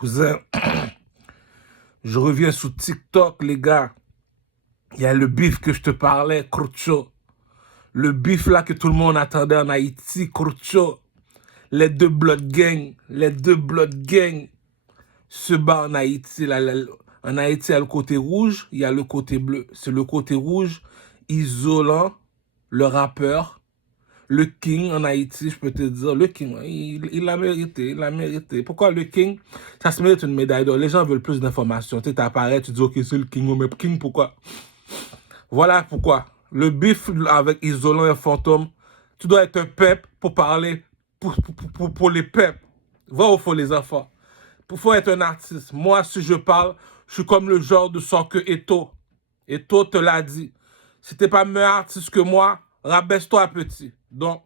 Cousin, je reviens sous TikTok, les gars. Il y a le bif que je te parlais, Crucho. Le bif là que tout le monde attendait en Haïti, Crucho. Les deux Blood Gang se battent en Haïti. En Haïti, il y a le côté rouge, il y a le côté bleu. C'est le côté rouge, isolant, le rappeur. Le King en Haïti, je peux te dire, le King, il l'a mérité, il l'a mérité. Pourquoi le King? Ça se mérite une médaille d'or. Les gens veulent plus d'informations. Tu sais, t'apparais, tu dis, ok, c'est le King, mais King, pourquoi? Voilà pourquoi. Le bif avec Isolant et Fantôme, tu dois être un pep pour parler pour les peps. Va au fond, les enfants. Il faut être un artiste. Moi, si je parle, je suis comme le genre de son que Eto. Eto te l'a dit. Si t'es pas meilleur artiste que moi, rabaisse-toi petit. Donc,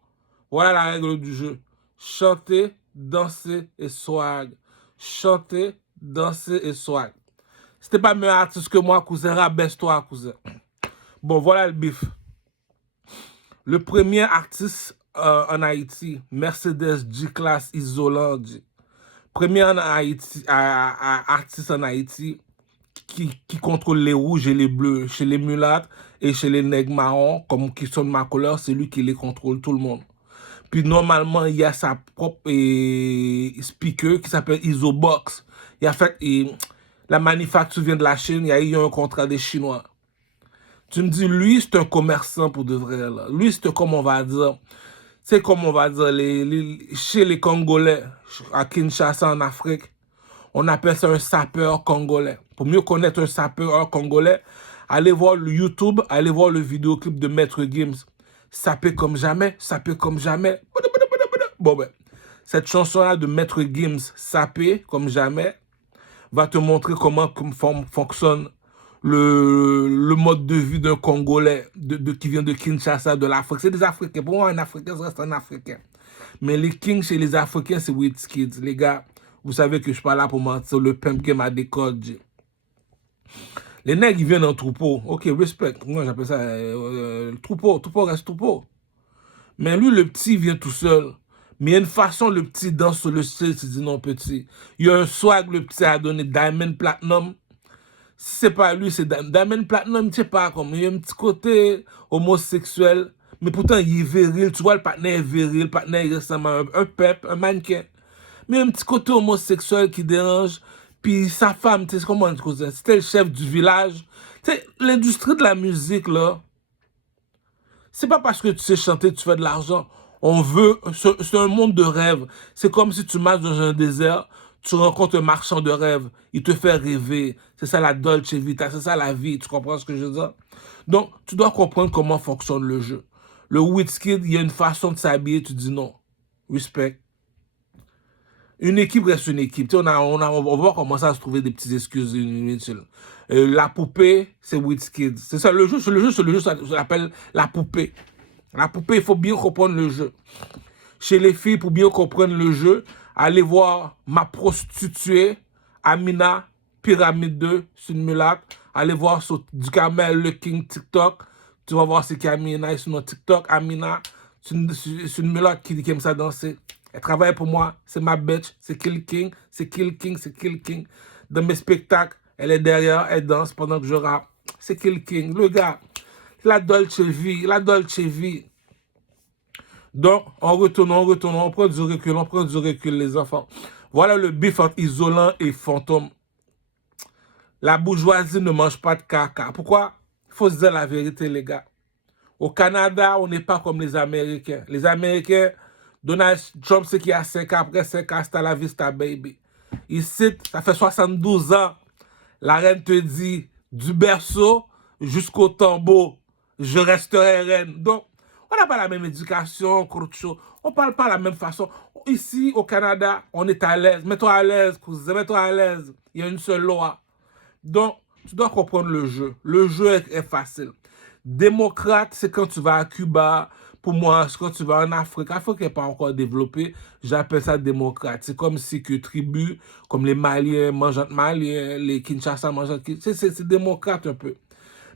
voilà la règle du jeu. Chanter, danser et swag. Chanter, danser et swag. Si t'es pas meilleur artiste que moi, cousin, rabaisse-toi, cousin. Bon, voilà le bif. Le premier artiste en Haïti, Mercedes G-Class Isolant. Premier en Haïti, artiste en Haïti qui contrôle les rouges et les bleus. Chez les mulattes et chez les nègres marrons, comme qui sont de ma couleur, c'est lui qui les contrôle, tout le monde. Puis normalement, il y a sa propre speaker qui s'appelle Isobox. Il a fait, la manufacture vient de la Chine, il y a eu un contrat des Chinois. Tu me dis, lui, c'est un commerçant pour de vrai. Là. Lui, c'est comme on va dire, c'est comme on va dire, chez les Congolais, à Kinshasa en Afrique, on appelle ça un sapeur congolais. Pour mieux connaître un sapeur congolais, allez voir le YouTube, allez voir le vidéoclip de Maître Gims. Saper comme jamais, saper comme jamais. Bon ben, cette chanson-là de Maître Gims, Saper comme jamais, va te montrer comment fonctionne le mode de vie d'un Congolais qui vient de Kinshasa, de l'Afrique. C'est des Africains. Pour moi, un Africain, ça reste un Africain. Mais les kings chez les Africains, c'est Wizkid. Les gars, vous savez que je suis pas là pour mentir. Le pimp game a des codes. Les nègres, ils viennent en troupeau. Ok, respect. Moi, j'appelle ça troupeau. Troupeau reste troupeau. Mais lui, le petit, vient tout seul. Mais il y a une façon, le petit danse sur le style, tu dis non, petit. Il y a un swag, le petit a donné Diamond Platinum. Si c'est pas lui, c'est Diamond Platinum, je sais pas comment. Il y a un petit côté homosexuel. Mais pourtant, il est viril. Tu vois, le partenaire est viril. Le partenaire est récemment un pep, un mannequin. Mais il y a un petit côté homosexuel qui dérange. Puis sa femme, tu sais comment on dit, c'était le chef du village. Tu sais, l'industrie de la musique, là, c'est pas parce que tu sais chanter que tu fais de l'argent. On veut, c'est un monde de rêve. C'est comme si tu marches dans un désert, tu rencontres un marchand de rêve. Il te fait rêver. C'est ça la Dolce Vita, c'est ça la vie. Tu comprends ce que je veux dire? Donc, tu dois comprendre comment fonctionne le jeu. Le Wizkid, il y a une façon de s'habiller, tu dis non. Respect. Une équipe reste une équipe. Tu sais, on va commencer à se trouver des petites excuses inutiles. La poupée, c'est Wizkid. C'est ça, le jeu, ça s'appelle la poupée. La poupée, il faut bien comprendre le jeu. Chez les filles, pour bien comprendre le jeu, allez voir ma prostituée, Amina, Pyramide 2, c'est une mulatte. Allez voir sur Ducamel, le King TikTok. Tu vas voir c'est qui Amina sur notre TikTok. Amina, c'est une mulatte qui aime ça danser. Elle travaille pour moi, c'est ma bitch, c'est Kill King, c'est Kill King, c'est Kill King. Dans mes spectacles, elle est derrière, elle danse pendant que je rappe. C'est Kill King. Le gars, la Dolce Vie, la Dolce Vie. Donc, on retourne, on prend du recul, les enfants. Voilà le bif entre Isolant et Fantôme. La bourgeoisie ne mange pas de caca. Pourquoi? Il faut se dire la vérité, les gars. Au Canada, on n'est pas comme les Américains. Les Américains, Donald Trump, c'est qu'il y a 5 ans, après 5 ans, hasta la vista, baby. Ici, ça fait 72 ans. La reine te dit, du berceau jusqu'au tombeau, je resterai reine. Donc, on n'a pas la même éducation, on ne parle pas de la même façon. Ici, au Canada, on est à l'aise. Mets-toi à l'aise, cousin, mets-toi à l'aise. Il y a une seule loi. Donc, tu dois comprendre le jeu. Le jeu est facile. Démocrate, c'est quand tu vas à Cuba. Pour moi, c'est quand tu vas en Afrique. L'Afrique n'est pas encore développée. J'appelle ça démocrate. C'est comme si que tribus, comme les Maliens mangeant Maliens, les Kinshasa mangeant Kinshasa. C'est démocrate un peu.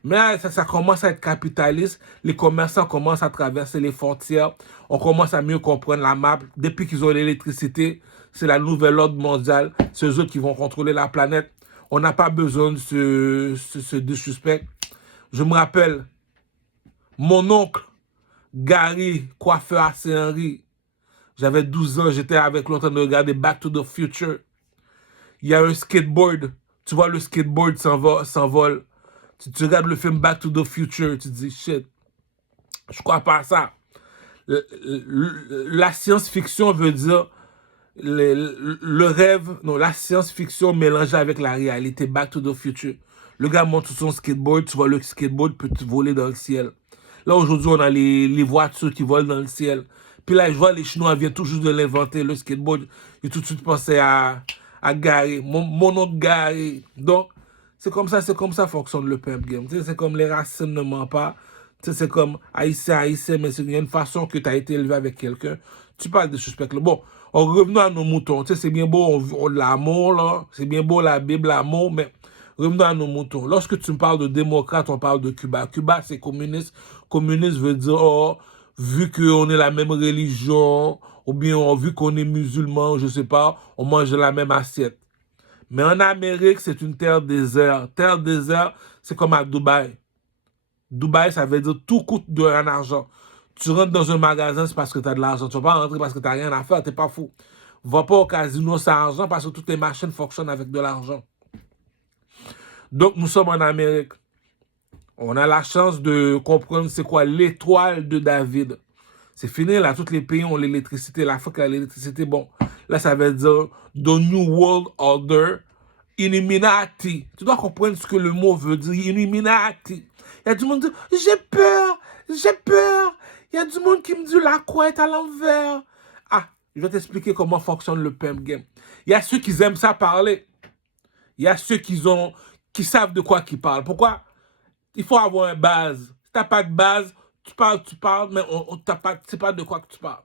Mais là, ça commence à être capitaliste. Les commerçants commencent à traverser les frontières. On commence à mieux comprendre la map. Depuis qu'ils ont l'électricité, c'est la nouvelle ordre mondiale, c'est eux qui vont contrôler la planète. On n'a pas besoin de se désuspect. Je me rappelle, mon oncle, Gary, coiffeur à Saint-Henri, j'avais 12 ans, j'étais avec lui en train de regarder Back to the Future. Il y a un skateboard, tu vois le skateboard s'envole. Tu regardes le film Back to the Future, tu te dis, shit, je crois pas à ça. La science-fiction veut dire le rêve, non, la science-fiction mélangée avec la réalité, Back to the Future. Le gars monte sur son skateboard, tu vois le skateboard peut te voler dans le ciel. Là, aujourd'hui, on a les voitures qui volent dans le ciel. Puis là, je vois les Chinois viennent tout juste de l'inventer, le skateboard. J'ai tout de suite pensé à Gary, mon oncle Gary. Donc, c'est comme ça fonctionne le pimp game. C'est comme les racines ne mentent pas. C'est comme haïtien, mais il y a une façon que tu as été élevé avec quelqu'un. Tu parles de suspect. Bon, revenons à nos moutons. C'est bien beau l'amour, là. C'est bien beau la Bible, l'amour, mais revenons à nos moutons. Lorsque tu me parles de démocrate, on parle de Cuba. Cuba, c'est communiste. Communiste veut dire, oh, vu qu'on est la même religion, ou bien vu qu'on est musulman, je sais pas, on mange la même assiette. Mais en Amérique, c'est une terre désert. Terre désert, c'est comme à Dubaï. Dubaï, ça veut dire tout coûte de un argent. Tu rentres dans un magasin, c'est parce que tu as de l'argent. Tu ne vas pas rentrer parce que tu n'as rien à faire, tu n'es pas fou. Va pas au casino sans argent parce que toutes les machines fonctionnent avec de l'argent. Donc, nous sommes en Amérique. On a la chance de comprendre c'est quoi l'étoile de David. C'est fini, là, tous les pays ont l'électricité. L'Afrique a l'électricité. Bon, là, ça veut dire The New World Order, Illuminati. Tu dois comprendre ce que le mot veut dire, Illuminati. Il y a du monde qui dit, j'ai peur. Il y a du monde qui me dit, la couette à l'envers. Ah, je vais t'expliquer comment fonctionne le pimp game. Il y a ceux qui aiment ça parler. Il y a ceux qui savent de quoi ils parlent. Pourquoi? Il faut avoir une base. Si tu n'as pas de base, tu parles, mais tu ne sais pas de quoi que tu parles.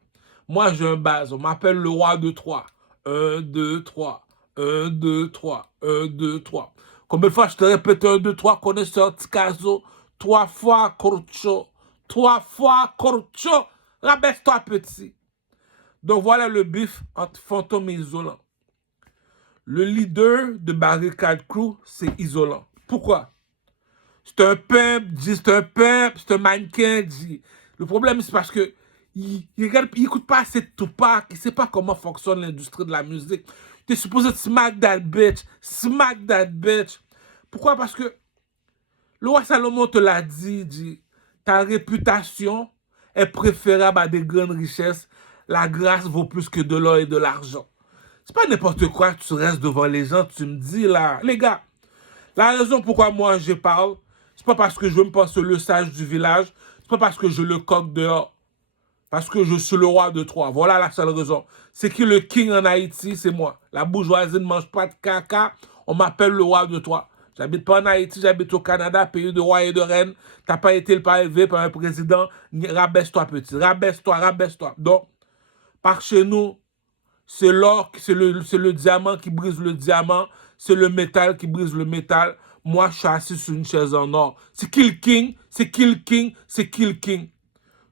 Moi, j'ai une base. On m'appelle le roi de Troie. 1, 2, 3. 1, 2, 3. 1, 2, 3. Combien de fois je te répète 1, 2, 3, connaisseur Tikazo? 3 fois Corcho. 3 fois Corcho. Rabaisse-toi, petit. Donc, voilà le bif entre Fantôme et Isolant. Le leader de Barricade Crew, c'est Isolant. Pourquoi? C'est un pimp, c'est un mannequin, dit. Le problème, c'est parce que il écoute pas assez de Tupac, il sait pas comment fonctionne l'industrie de la musique. Tu es supposé smack that bitch. Pourquoi? Parce que le roi Salomon te l'a dit, ta réputation est préférable à des grandes richesses. La grâce vaut plus que de l'or et de l'argent. C'est pas n'importe quoi que tu restes devant les gens, tu me dis là. Les gars, la raison pourquoi moi je parle, c'est pas parce que je me pense le sage du village, c'est pas parce que je le coque dehors, parce que je suis le roi de Troie. Voilà la seule raison. C'est que le king en Haïti, c'est moi. La bourgeoisie ne mange pas de caca, on m'appelle le roi de Troie. J'habite pas en Haïti, j'habite au Canada, pays de rois et de reines. T'as pas été élevé par un président, rabaisse-toi petit, rabaisse-toi. Donc, par chez nous, c'est l'or, c'est le diamant qui brise le diamant, c'est le métal qui brise le métal. Moi, je suis assis sur une chaise en or. C'est qui le king?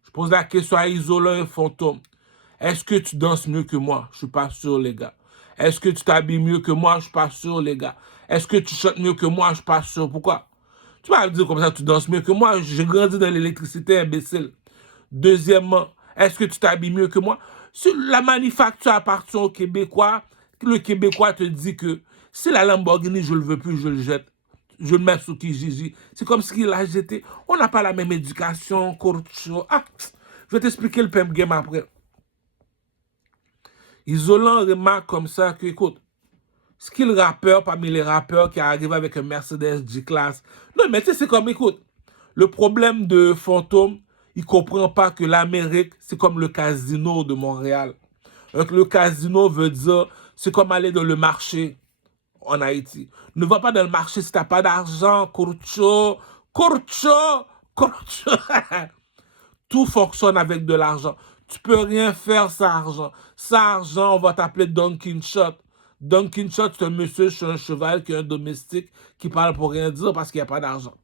Je pose la question à Isolant et Fantôme. Est-ce que tu danses mieux que moi? Je suis pas sûr, les gars. Est-ce que tu t'habilles mieux que moi? Je suis pas sûr, les gars. Est-ce que tu chantes mieux que moi? Je suis pas sûr. Pourquoi? Tu vas me dire comme ça, tu danses mieux que moi. J'ai grandi dans l'électricité, imbécile. Deuxièmement, est-ce que tu t'habilles mieux que moi? La manufacture appartient aux Québécois. Le Québécois te dit que si la Lamborghini, je ne le veux plus, je le jette. Je le mets sous Kijiji. C'est comme ce qu'il l'a jeté. On n'a pas la même éducation, Corcho. Ah, je vais t'expliquer le pimp game après. Isolant remarque comme ça que, écoute, ce qu'il rappeur parmi les rappeurs qui arrivent avec un Mercedes G-Class. Non, mais tu sais, c'est comme, écoute, le problème de Fantôme, il ne comprend pas que l'Amérique, c'est comme le casino de Montréal. Donc, le casino veut dire, c'est comme aller dans le marché en Haïti. Ne va pas dans le marché si tu n'as pas d'argent, Corcho. Tout fonctionne avec de l'argent. Tu peux rien faire sans argent. Sans argent, on va t'appeler Don Quichotte. Don Quichotte, c'est un monsieur sur un cheval qui est un domestique qui parle pour rien dire parce qu'il n'y a pas d'argent.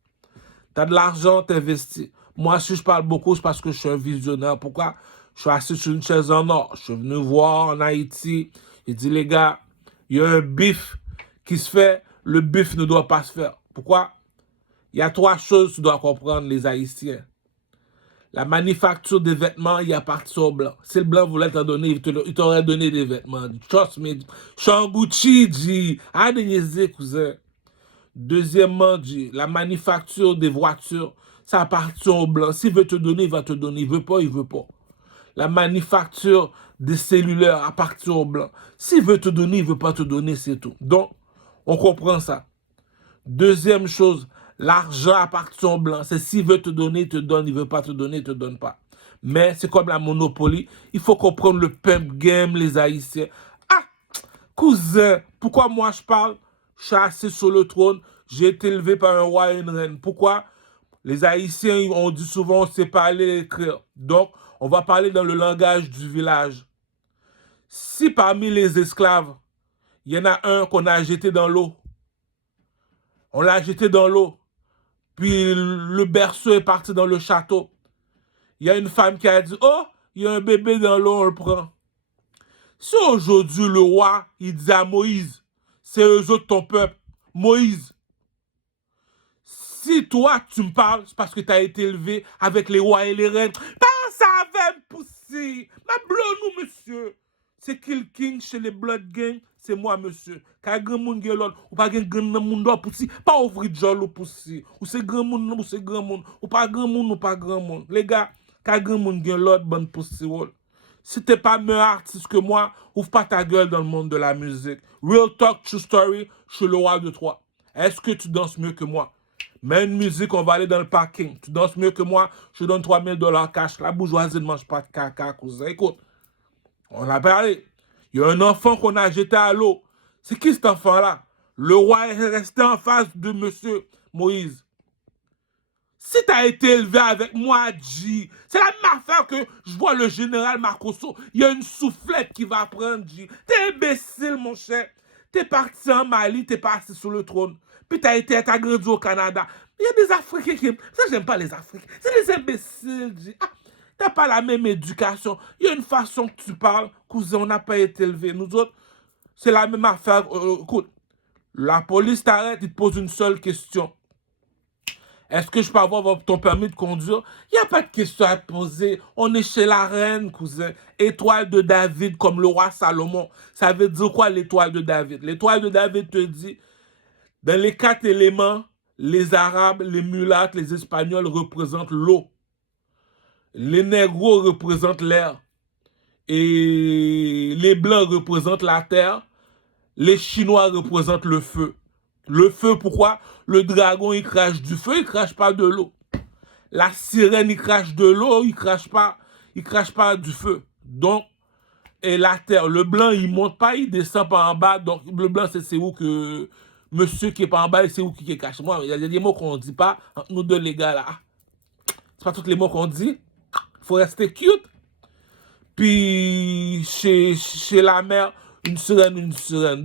Tu as de l'argent, tu investis. Moi, si je parle beaucoup, c'est parce que je suis un visionnaire. Pourquoi? Je suis assis sur une chaise en or. Je suis venu voir en Haïti. Il dit, les gars, il y a un bif qui se fait, le bif ne doit pas se faire. Pourquoi? Il y a 3 choses que tu dois comprendre, les Haïtiens. La manufacture des vêtements, il appartient aux Blancs. Si le Blanc voulait t'en donner, il t'aurait donné des vêtements. Trust me. Changuchi dit, ah, des cousin. Deuxièmement, dit, la manufacture des voitures, ça appartient aux Blancs. S'il veut te donner, il va te donner. Il veut pas, il veut pas. La manufacture des cellulaires appartient aux Blancs. S'il veut te donner, il veut pas te donner, c'est tout. Donc, on comprend ça. Deuxième chose, l'argent appartient aux Blancs. C'est s'il veut te donner, il te donne. Il veut pas te donner, il te donne pas. Mais c'est comme la Monopoly. Il faut comprendre le pimp game, les Haïtiens. Ah, cousin, pourquoi moi je parle? Je suis assis sur le trône. J'ai été élevé par un roi et une reine. Pourquoi? Les Haïtiens, on dit souvent, on sait parler et écrire. Donc, on va parler dans le langage du village. Si parmi les esclaves, il y en a un qu'on a jeté dans l'eau, on l'a jeté dans l'eau, puis le berceau est parti dans le château. Il y a une femme qui a dit, oh, il y a un bébé dans l'eau, on le prend. Si aujourd'hui le roi, il dit à Moïse, c'est eux autres ton peuple, Moïse, si toi tu me parles, c'est parce que tu as été élevé avec les rois et les reines. Pas ça avait me pousser. Ma blonde, monsieur. C'est Kill King chez les Blood Gang, c'est moi, monsieur. Quand grand monde gen l'autre, ou pas gen grand monde doit pousser, pas ouvrir jol ou pousser. Ou c'est grand monde, ou c'est grand monde, ou pas grand monde, ou pas grand monde. Les gars, quand grand monde gen l'autre, bonne pousser. Si t'es pas meilleur artiste que moi, ouvre pas ta gueule dans le monde de la musique. Real talk, true story, je suis le roi de Troyes. Est-ce que tu danses mieux que moi? Mets une musique, on va aller dans le parking. Tu danses mieux que moi, je te donne $3000 cash. La bourgeoisie ne mange pas de caca, cousin. Écoute, on a parlé. Il y a un enfant qu'on a jeté à l'eau. C'est qui cet enfant-là? Le roi est resté en face de monsieur Moïse. Si tu as été élevé avec moi, G, c'est la même affaire que je vois le général Marcosso. Il y a une soufflette qui va prendre, G. T'es imbécile, mon cher. T'es parti en Mali, t'es passé sur le trône. Puis t'as grandi au Canada. Il y a des Africains qui... Ça, j'aime pas les Africains. C'est des imbéciles, G. Ah, t'as pas la même éducation. Il y a une façon que tu parles. Cousin, on n'a pas été élevé. Nous autres, c'est la même affaire. Écoute, la police t'arrête, il te pose une seule question. Est-ce que je peux avoir ton permis de conduire? Il n'y a pas de question à te poser. On est chez la reine, cousin. Étoile de David, comme le roi Salomon. Ça veut dire quoi, l'étoile de David? L'étoile de David te dit, dans les 4 éléments, les Arabes, les mulattes, les Espagnols représentent l'eau. Les Négros représentent l'air. Et les Blancs représentent la terre. Les Chinois représentent le feu. Le feu, pourquoi? Le dragon, il crache du feu, il crache pas de l'eau. La sirène, il crache de l'eau, il crache pas du feu. Donc, et la terre, le blanc, il monte pas, il descend par en bas. Donc, le blanc, c'est où que monsieur qui est pas en bas, c'est où qui est caché. Moi, il y a des mots qu'on dit pas, entre nous deux, les gars, là. C'est pas tous les mots qu'on dit. Faut rester cute. Puis, chez la mer, une sirène.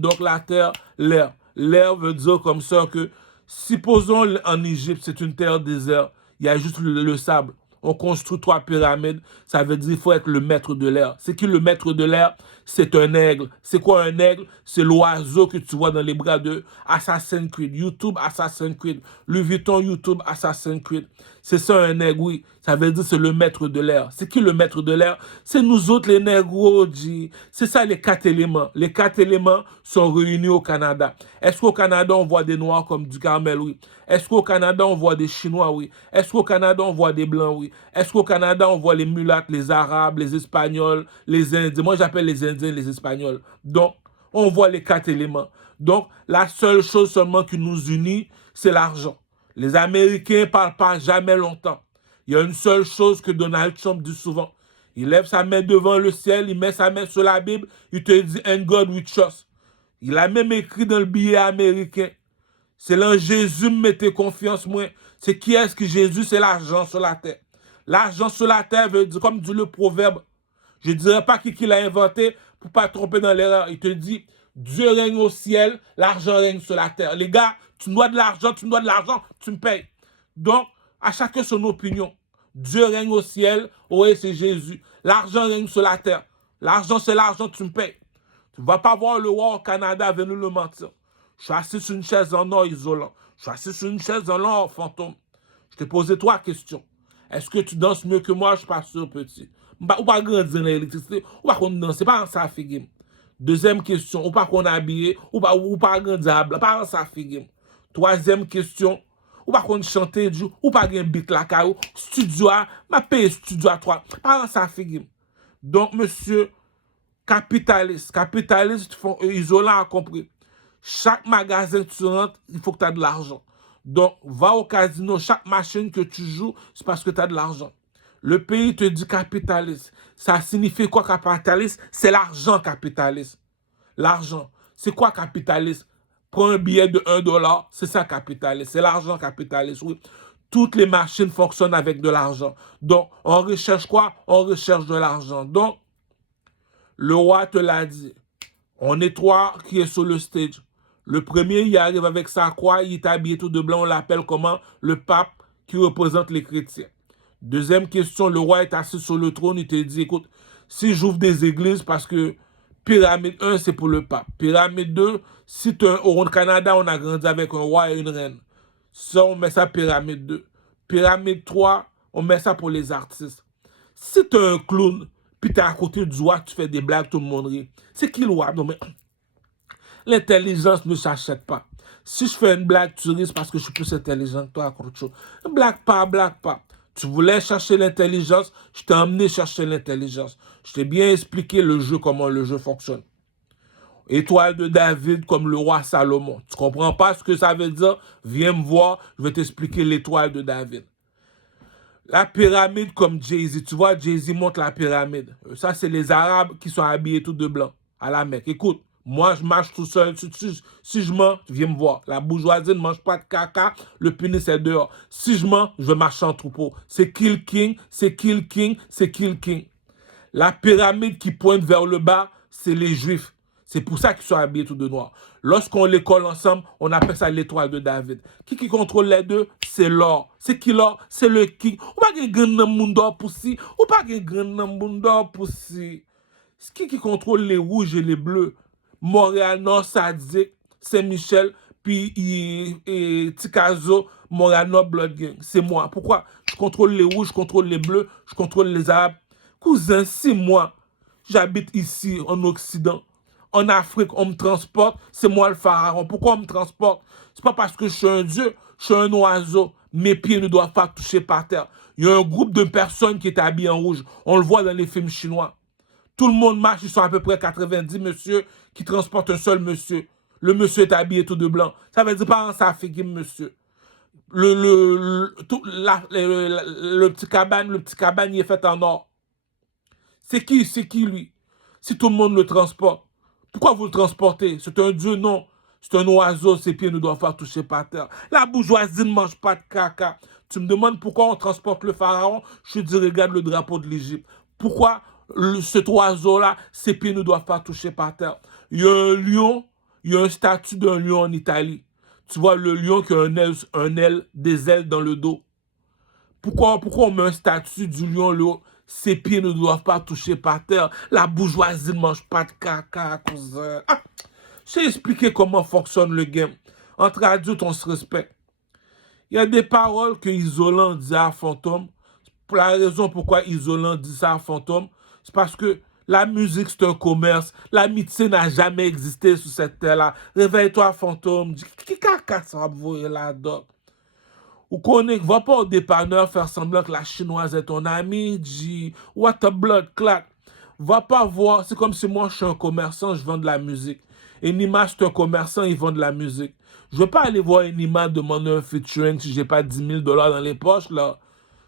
Donc, la terre, l'air. L'air veut dire comme ça que, supposons en Égypte, c'est une terre déserte, il y a juste le sable. On construit 3 pyramides, ça veut dire qu'il faut être le maître de l'air. C'est qui le maître de l'air? C'est un aigle. C'est quoi un aigle? C'est l'oiseau que tu vois dans les bras de Assassin's Creed. YouTube, Assassin's Creed. Louis Vuitton, YouTube, Assassin's Creed. C'est ça un aigle, oui. Ça veut dire c'est le maître de l'air. C'est qui le maître de l'air? C'est nous autres les négros, c'est ça les 4 éléments. Les 4 éléments sont réunis au Canada. Est-ce qu'au Canada on voit des noirs comme du Carmel? Oui. Est-ce qu'au Canada on voit des Chinois? Oui. Est-ce qu'au Canada on voit des Blancs? Oui. Est-ce qu'au Canada on voit les mulattes, les Arabes, les Espagnols, les Indiens? Moi j'appelle les Indiens les Espagnols. Donc, on voit les 4 éléments. Donc, la seule chose seulement qui nous unit, c'est l'argent. Les Américains ne parlent pas jamais longtemps. Il y a une seule chose que Donald Trump dit souvent. Il lève sa main devant le ciel, il met sa main sur la Bible, il te dit « And God we trust ». Il a même écrit dans le billet américain. C'est là Jésus me mettez confiance, moi. C'est qui est-ce que Jésus? C'est l'argent sur la terre. L'argent sur la terre veut dire, comme dit le proverbe, je ne dirais pas qui l'a inventé pour ne pas tromper dans l'erreur. Il te dit, Dieu règne au ciel, l'argent règne sur la terre. Les gars, tu me dois de l'argent, tu me payes. Donc, à chacun son opinion. Dieu règne au ciel, oui, c'est Jésus. L'argent règne sur la terre. L'argent, c'est l'argent, tu me payes. Tu ne vas pas voir le roi au Canada venir le mentir. Je suis assis sur une chaise en or isolant. Je suis assis sur une chaise en or fantôme. Je t'ai posé trois questions. Est-ce que tu danses mieux que moi? Je ne suis pas sûr, petit. Ou pas grandir dans l'électricité, ou pas qu'on danse, c'est pas ça fait game. Deuxième question, ou pas qu'on habillé, ou pas grandir, pas ça fait game. Troisième question, ou pas qu'on chante, ou pas un beat la caillou, studio, ma paye studio à toi, pas ça fait game. Donc, monsieur, capitaliste, isolant a compris. Chaque magasin que tu rentres, il faut que tu aies de l'argent. Donc, va au casino, chaque machine que tu joues, c'est parce que tu as de l'argent. Le pays te dit capitaliste. Ça signifie quoi capitaliste? C'est l'argent capitaliste. L'argent. C'est quoi capitaliste? Prends un billet de 1 $, c'est ça capitaliste. C'est l'argent capitaliste, oui. Toutes les machines fonctionnent avec de l'argent. Donc, on recherche quoi? On recherche de l'argent. Donc, le roi te l'a dit. On est trois qui est sur le stage. Le premier, il arrive avec sa croix, il est habillé tout de blanc, on l'appelle comment? Le pape qui représente les chrétiens. Deuxième question, le roi est assis sur le trône, il te dit, écoute, si j'ouvre des églises, parce que pyramide 1, c'est pour le pape. Pyramide 2, si au Canada, on a grandi avec un roi et une reine. Ça, on met ça pyramide 2. Pyramide 3, on met ça pour les artistes. Si tu es un clown, puis tu es à côté du roi, tu fais des blagues, tout le monde rit. C'est qui le roi? Non, mais l'intelligence ne s'achète pas. Si je fais une blague, tu ris parce que je suis plus intelligent que toi à autre chose. Blague pas, blague pas. Tu voulais chercher l'intelligence, je t'ai emmené chercher l'intelligence. Je t'ai bien expliqué le jeu, comment le jeu fonctionne. Étoile de David comme le roi Salomon. Tu comprends pas ce que ça veut dire? Viens me voir, je vais t'expliquer l'étoile de David. La pyramide comme Jay-Z. Tu vois, Jay-Z monte la pyramide. Ça, c'est les Arabes qui sont habillés tout de blanc à la Mecque. Écoute, moi, je marche tout seul. Si je mens, tu viens me voir. La bourgeoisie ne mange pas de caca. Le pénis est dehors. Si je mens, je marche en troupeau. C'est Kill King, c'est Kill King, c'est Kill King. La pyramide qui pointe vers le bas, c'est les Juifs. C'est pour ça qu'ils sont habillés tout de noir. Lorsqu'on les colle ensemble, on appelle ça l'étoile de David. Qui contrôle les deux? C'est l'or. C'est qui l'or? C'est le king. Ou pas qu'il y a un grand monde d'or pour si? Ou pas qu'il y a un grand monde d'or pour si? C'est qui contrôle les rouges et les bleus? Montréal Nord, Sadik, Saint-Michel, puis Tikazo, Montréal Nord, Blood Gang. C'est moi. Pourquoi? Je contrôle les rouges, je contrôle les bleus, je contrôle les arabes. Cousin, c'est moi. J'habite ici, en Occident. En Afrique, on me transporte, c'est moi le pharaon. Pourquoi on me transporte? C'est pas parce que je suis un dieu, je suis un oiseau. Mes pieds ne doivent pas toucher par terre. Il y a un groupe de personnes qui est habillé en rouge. On le voit dans les films chinois. Tout le monde marche, ils sont à peu près 90 monsieur qui transportent un seul monsieur. Le monsieur est habillé tout de blanc. Ça veut dire pas en ça fait monsieur. Le petit cabane, il est fait en or. C'est qui lui? Si tout le monde le transporte, pourquoi vous le transportez? C'est un dieu, non. C'est un oiseau, ses pieds ne doivent pas toucher par terre. La bourgeoisie ne mange pas de caca. Tu me demandes pourquoi on transporte le pharaon? Je te dis, regarde le drapeau de l'Égypte. Pourquoi cet oiseau-là, ses pieds ne doivent pas toucher par terre? Il y a un lion, il y a un statut d'un lion en Italie. Tu vois le lion qui a des ailes dans le dos. Pourquoi on met un statut du lion, ses pieds ne doivent pas toucher par terre? La bourgeoisie ne mange pas de caca, cousin. Ah, j'ai expliqué comment fonctionne le game. Entre adultes, on se respecte. Il y a des paroles que Isolant dit à Fantôme. Pour la raison pourquoi Isolant dit ça à Fantôme, c'est parce que la musique, c'est un commerce. L'amitié n'a jamais existé sur cette terre-là. Réveille-toi, Fantôme. Qui caca ça va vous là-dedans? Ou qu'on va pas au dépanneur faire semblant que la chinoise est ton amie, dit what a blood clot. Va pas voir, c'est comme si moi je suis un commerçant, je vends de la musique. Enima, c'est un commerçant, il vend de la musique. Je veux pas aller voir Enima demander un featuring si j'ai pas 10 000 $ dans les poches, là.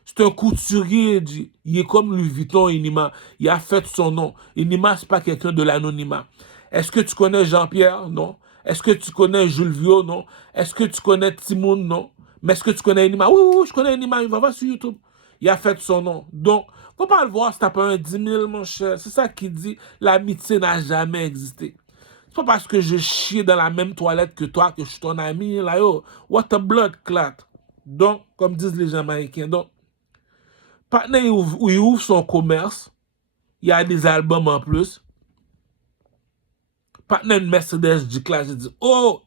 C'est un couturier, dit. Il est comme Louis Vuitton, Enima. Il a fait son nom. Enima, c'est pas quelqu'un de l'anonymat. Est-ce que tu connais Jean-Pierre? Non. Est-ce que tu connais Jules Viau? Non. Est-ce que tu connais Timoun? Non. Mais est-ce que tu connais Enima? Oui, je connais Enima. Il va voir sur YouTube. Il a fait son nom. Donc, faut pas le voir si t'as pas un 10 000, mon cher. C'est ça qui dit l'amitié n'a jamais existé. C'est pas parce que je chie dans la même toilette que toi que je suis ton ami. Là, yo, what a blood clot. Donc, comme disent les Jamaïcains. Donc, Patna, il ouvre son commerce. Il y a des albums en plus. Partenaire de Mercedes G-Class, j'ai dit, oh,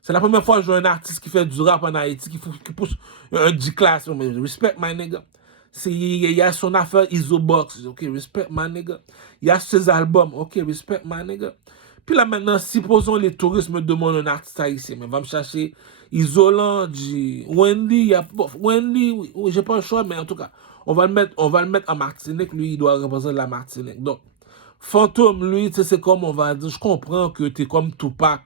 c'est la première fois que je vois un artiste qui fait du rap en Haïti, qui pousse un G-Class. Mais respect, my nigga. Il y a son affaire Isobox. Ok, respect, my nigga. Il y a ses albums. Ok, respect, my nigga. Puis là, maintenant, supposons les touristes me demandent un artiste haïtien, mais va me chercher Isolant, Wendy, Wendy, oui, j'ai pas le choix, mais en tout cas, on va le mettre en Martinique. Lui, il doit représenter la Martinique. Donc, Fantôme, lui, tu sais, c'est comme on va dire, je comprends que t'es comme Tupac.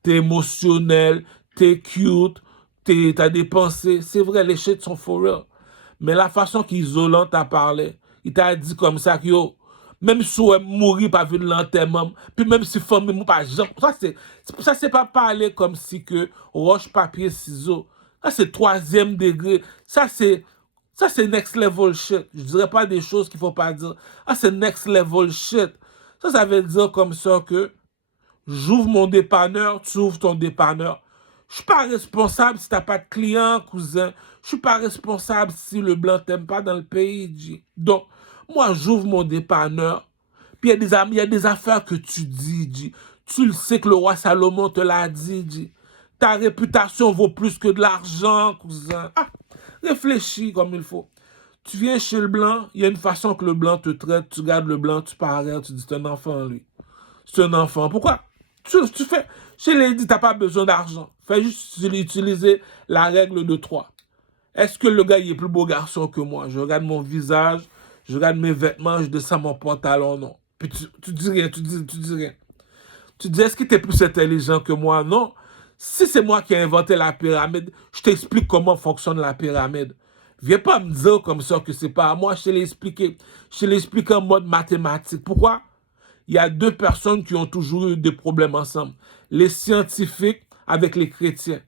T'es émotionnel, t'es cute, t'as des pensées. C'est vrai, les shit sont for real. Mais la façon qu'Isolant t'a parlé, il t'a dit comme ça que yo, même si on mourir pas vu l'enterrement, puis même si famille mou pas jamais, ça c'est pas parler comme si que roche papier ciseaux. Ça c'est troisième degré. Ça c'est next level shit. Je dirais pas des choses qu'il faut pas dire. Ah c'est next level shit. Ça veut dire comme ça que j'ouvre mon dépanneur, tu ouvres ton dépanneur. Je suis pas responsable si t'as pas de clients, cousin. Je suis pas responsable si le blanc t'aime pas dans le pays. Donc, moi, j'ouvre mon dépanneur. Puis il y a des affaires que tu dis. Tu le sais que le roi Salomon te l'a dit. Ta réputation vaut plus que de l'argent, cousin. Ah, réfléchis comme il faut. Tu viens chez le blanc, il y a une façon que le blanc te traite. Tu gardes le blanc, tu parais, tu dis c'est un enfant, lui. C'est un enfant. Pourquoi? Tu fais. Je l'ai dit, tu n'as pas besoin d'argent. Fais juste utiliser la règle de 3. Est-ce que le gars il est plus beau garçon que moi? Je regarde mon visage, je regarde mes vêtements, je descends mon pantalon, non. Puis tu dis rien, tu dis rien. Tu dis, est-ce que tu es plus intelligent que moi? Non. Si c'est moi qui ai inventé la pyramide, je t'explique comment fonctionne la pyramide. Viens pas me dire comme ça que c'est pas à moi, je te l'ai expliqué. Je te l'ai expliqué en mode mathématique. Pourquoi? Il y a deux personnes qui ont toujours eu des problèmes ensemble. Les scientifiques avec les chrétiens.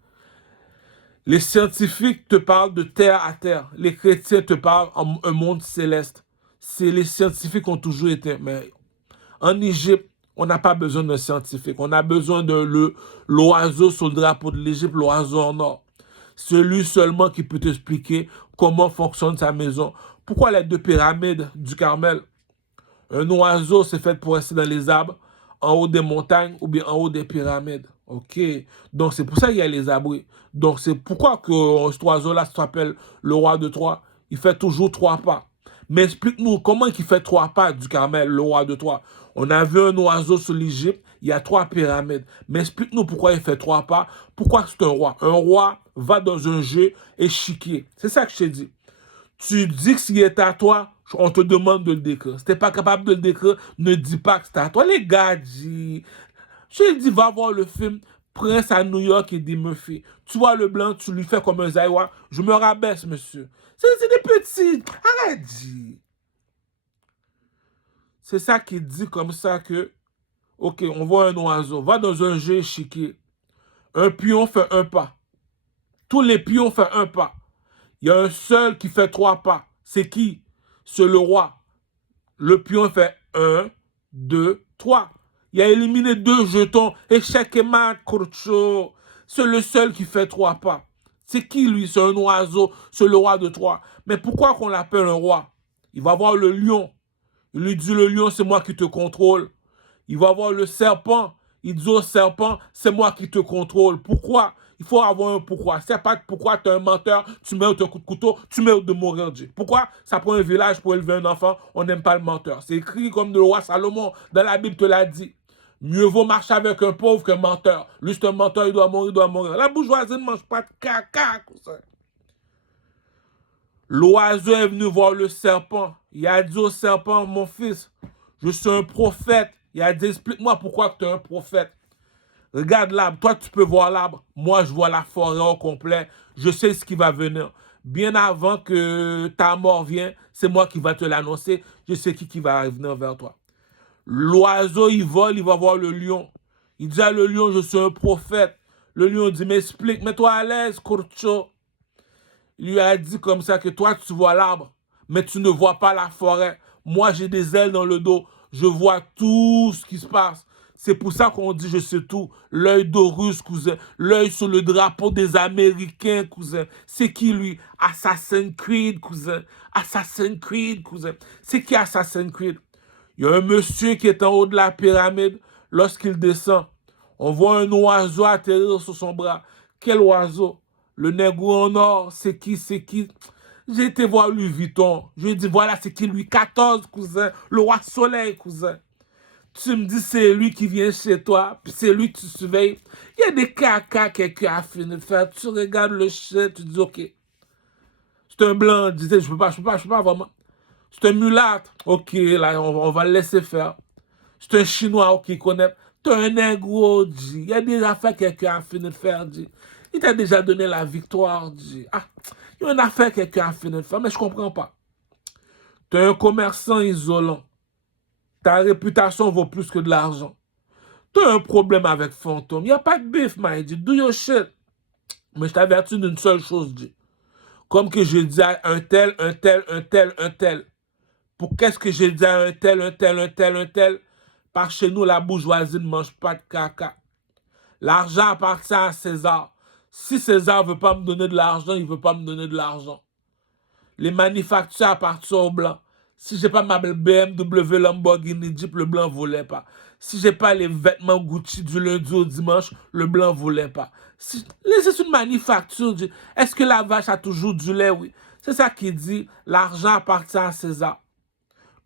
Les scientifiques te parlent de terre à terre. Les chrétiens te parlent un monde céleste. C'est les scientifiques qui ont toujours été. Mais en Égypte, on n'a pas besoin d'un scientifique. On a besoin de l'oiseau sur le drapeau de l'Égypte, l'oiseau en or. Celui seulement qui peut t'expliquer comment fonctionne sa maison. Pourquoi les deux pyramides du Carmel? Un oiseau, c'est fait pour rester dans les arbres, en haut des montagnes ou bien en haut des pyramides. OK. Donc, c'est pour ça qu'il y a les abris. Donc, c'est pourquoi que cet oiseau-là s'appelle le roi de Troie. Il fait toujours 3 pas. Mais explique-nous, comment il fait 3 pas du Carmel, le roi de Troie? On a vu un oiseau sur l'Égypte, il y a 3 pyramides. Mais explique-nous pourquoi il fait 3 pas. Pourquoi c'est un roi? Un roi va dans un jeu échiquier. C'est ça que je t'ai dit. Tu dis que s'il est à toi, on te demande de le décrire. Si tu n'es pas capable de le décrire, ne dis pas que c'est à toi. Les gars, je te dis, va voir le film Prince à New York et Eddie Murphy. Tu vois le blanc, tu lui fais comme un Zaïwa. Je me rabaisse, monsieur. C'est des petits. Arrête, dis. C'est ça qui dit comme ça que, ok, on voit un oiseau, va dans un jeu échiquier. Un pion fait un pas. Tous les pions font un pas. Il y a un seul qui fait 3 pas. C'est qui? C'est le roi. Le pion fait 1, 2, 3. Il a éliminé 2 jetons. Échec et mat, Kurcho. C'est le seul qui fait 3 pas. C'est qui lui? C'est un oiseau. C'est le roi de Troie. Mais pourquoi qu'on l'appelle un roi? Il va voir le lion. Il lui dit, le lion, c'est moi qui te contrôle. Il va voir le serpent. Il dit au serpent, c'est moi qui te contrôle. Pourquoi? Il faut avoir un pourquoi. C'est pas pourquoi tu es un menteur, tu mets un coup de couteau, tu mets de mourir. Pourquoi? Ça prend un village pour élever un enfant, on n'aime pas le menteur. C'est écrit comme le roi Salomon, dans la Bible te l'a dit. Mieux vaut marcher avec un pauvre qu'un menteur. Lui, c'est un menteur, il doit mourir, il doit mourir. La bourgeoisie ne mange pas de caca. L'oiseau est venu voir le serpent. Il a dit au serpent, mon fils, je suis un prophète. Il a dit, explique-moi pourquoi tu es un prophète. Regarde l'arbre. Toi, tu peux voir l'arbre. Moi, je vois la forêt au complet. Je sais ce qui va venir. Bien avant que ta mort vienne, c'est moi qui va te l'annoncer. Je sais qui va venir vers toi. L'oiseau, il vole, il va voir le lion. Il dit à le lion, je suis un prophète. Le lion dit, mais explique, mets-toi à l'aise, Kurcho. Il lui a dit comme ça que toi, tu vois l'arbre, mais tu ne vois pas la forêt. Moi, j'ai des ailes dans le dos. Je vois tout ce qui se passe. C'est pour ça qu'on dit je sais tout. L'œil d'Horus, cousin. L'œil sur le drapeau des Américains, cousin. C'est qui, lui? Assassin's Creed, cousin. Assassin's Creed, cousin. C'est qui Assassin's Creed? Il y a un monsieur qui est en haut de la pyramide. Lorsqu'il descend, on voit un oiseau atterrir sur son bras. Quel oiseau? Le négro en or, c'est qui, c'est qui? J'ai été voir Louis Vuitton. Je lui ai dit, voilà, c'est qui Louis XIV, cousin? Le roi soleil, cousin. Tu me dis, c'est lui qui vient chez toi, puis c'est lui que tu surveilles. Il y a des caca que quelqu'un a fini de faire. Tu regardes le chien, tu dis, OK. C'est un blanc, disais, je peux pas vraiment. C'est un mulâtre. OK, là, on va le laisser faire. C'est un chinois, OK, il connaît. T'es un négro, dit. Il y a des affaires que quelqu'un a fini de faire, dit. Il t'a déjà donné la victoire, dit. Ah, il y a une affaire que quelqu'un a fini de faire, mais je comprends pas. T'es un commerçant isolant. Ta réputation vaut plus que de l'argent. T'as un problème avec Fantôme. Il n'y a pas de bif, man. Dit, do your shit. Mais je t'avertis d'une seule chose, dit. Comme que j'ai dit à un tel, un tel, un tel, un tel. Pour qu'est-ce que j'ai dit à un tel, un tel, un tel, un tel? Par chez nous, la bourgeoisie ne mange pas de caca. L'argent appartient à César. Si César ne veut pas me donner de l'argent, il ne veut pas me donner de l'argent. Les manufactures appartiennent aux Blancs. Si je n'ai pas ma BMW, Lamborghini, Jeep, le Blanc ne volait pas. Si je n'ai pas les vêtements Gucci du lundi au dimanche, le Blanc ne volait pas. C'est une manufacture. Est-ce que la vache a toujours du lait? Oui. C'est ça qui dit, l'argent appartient à César.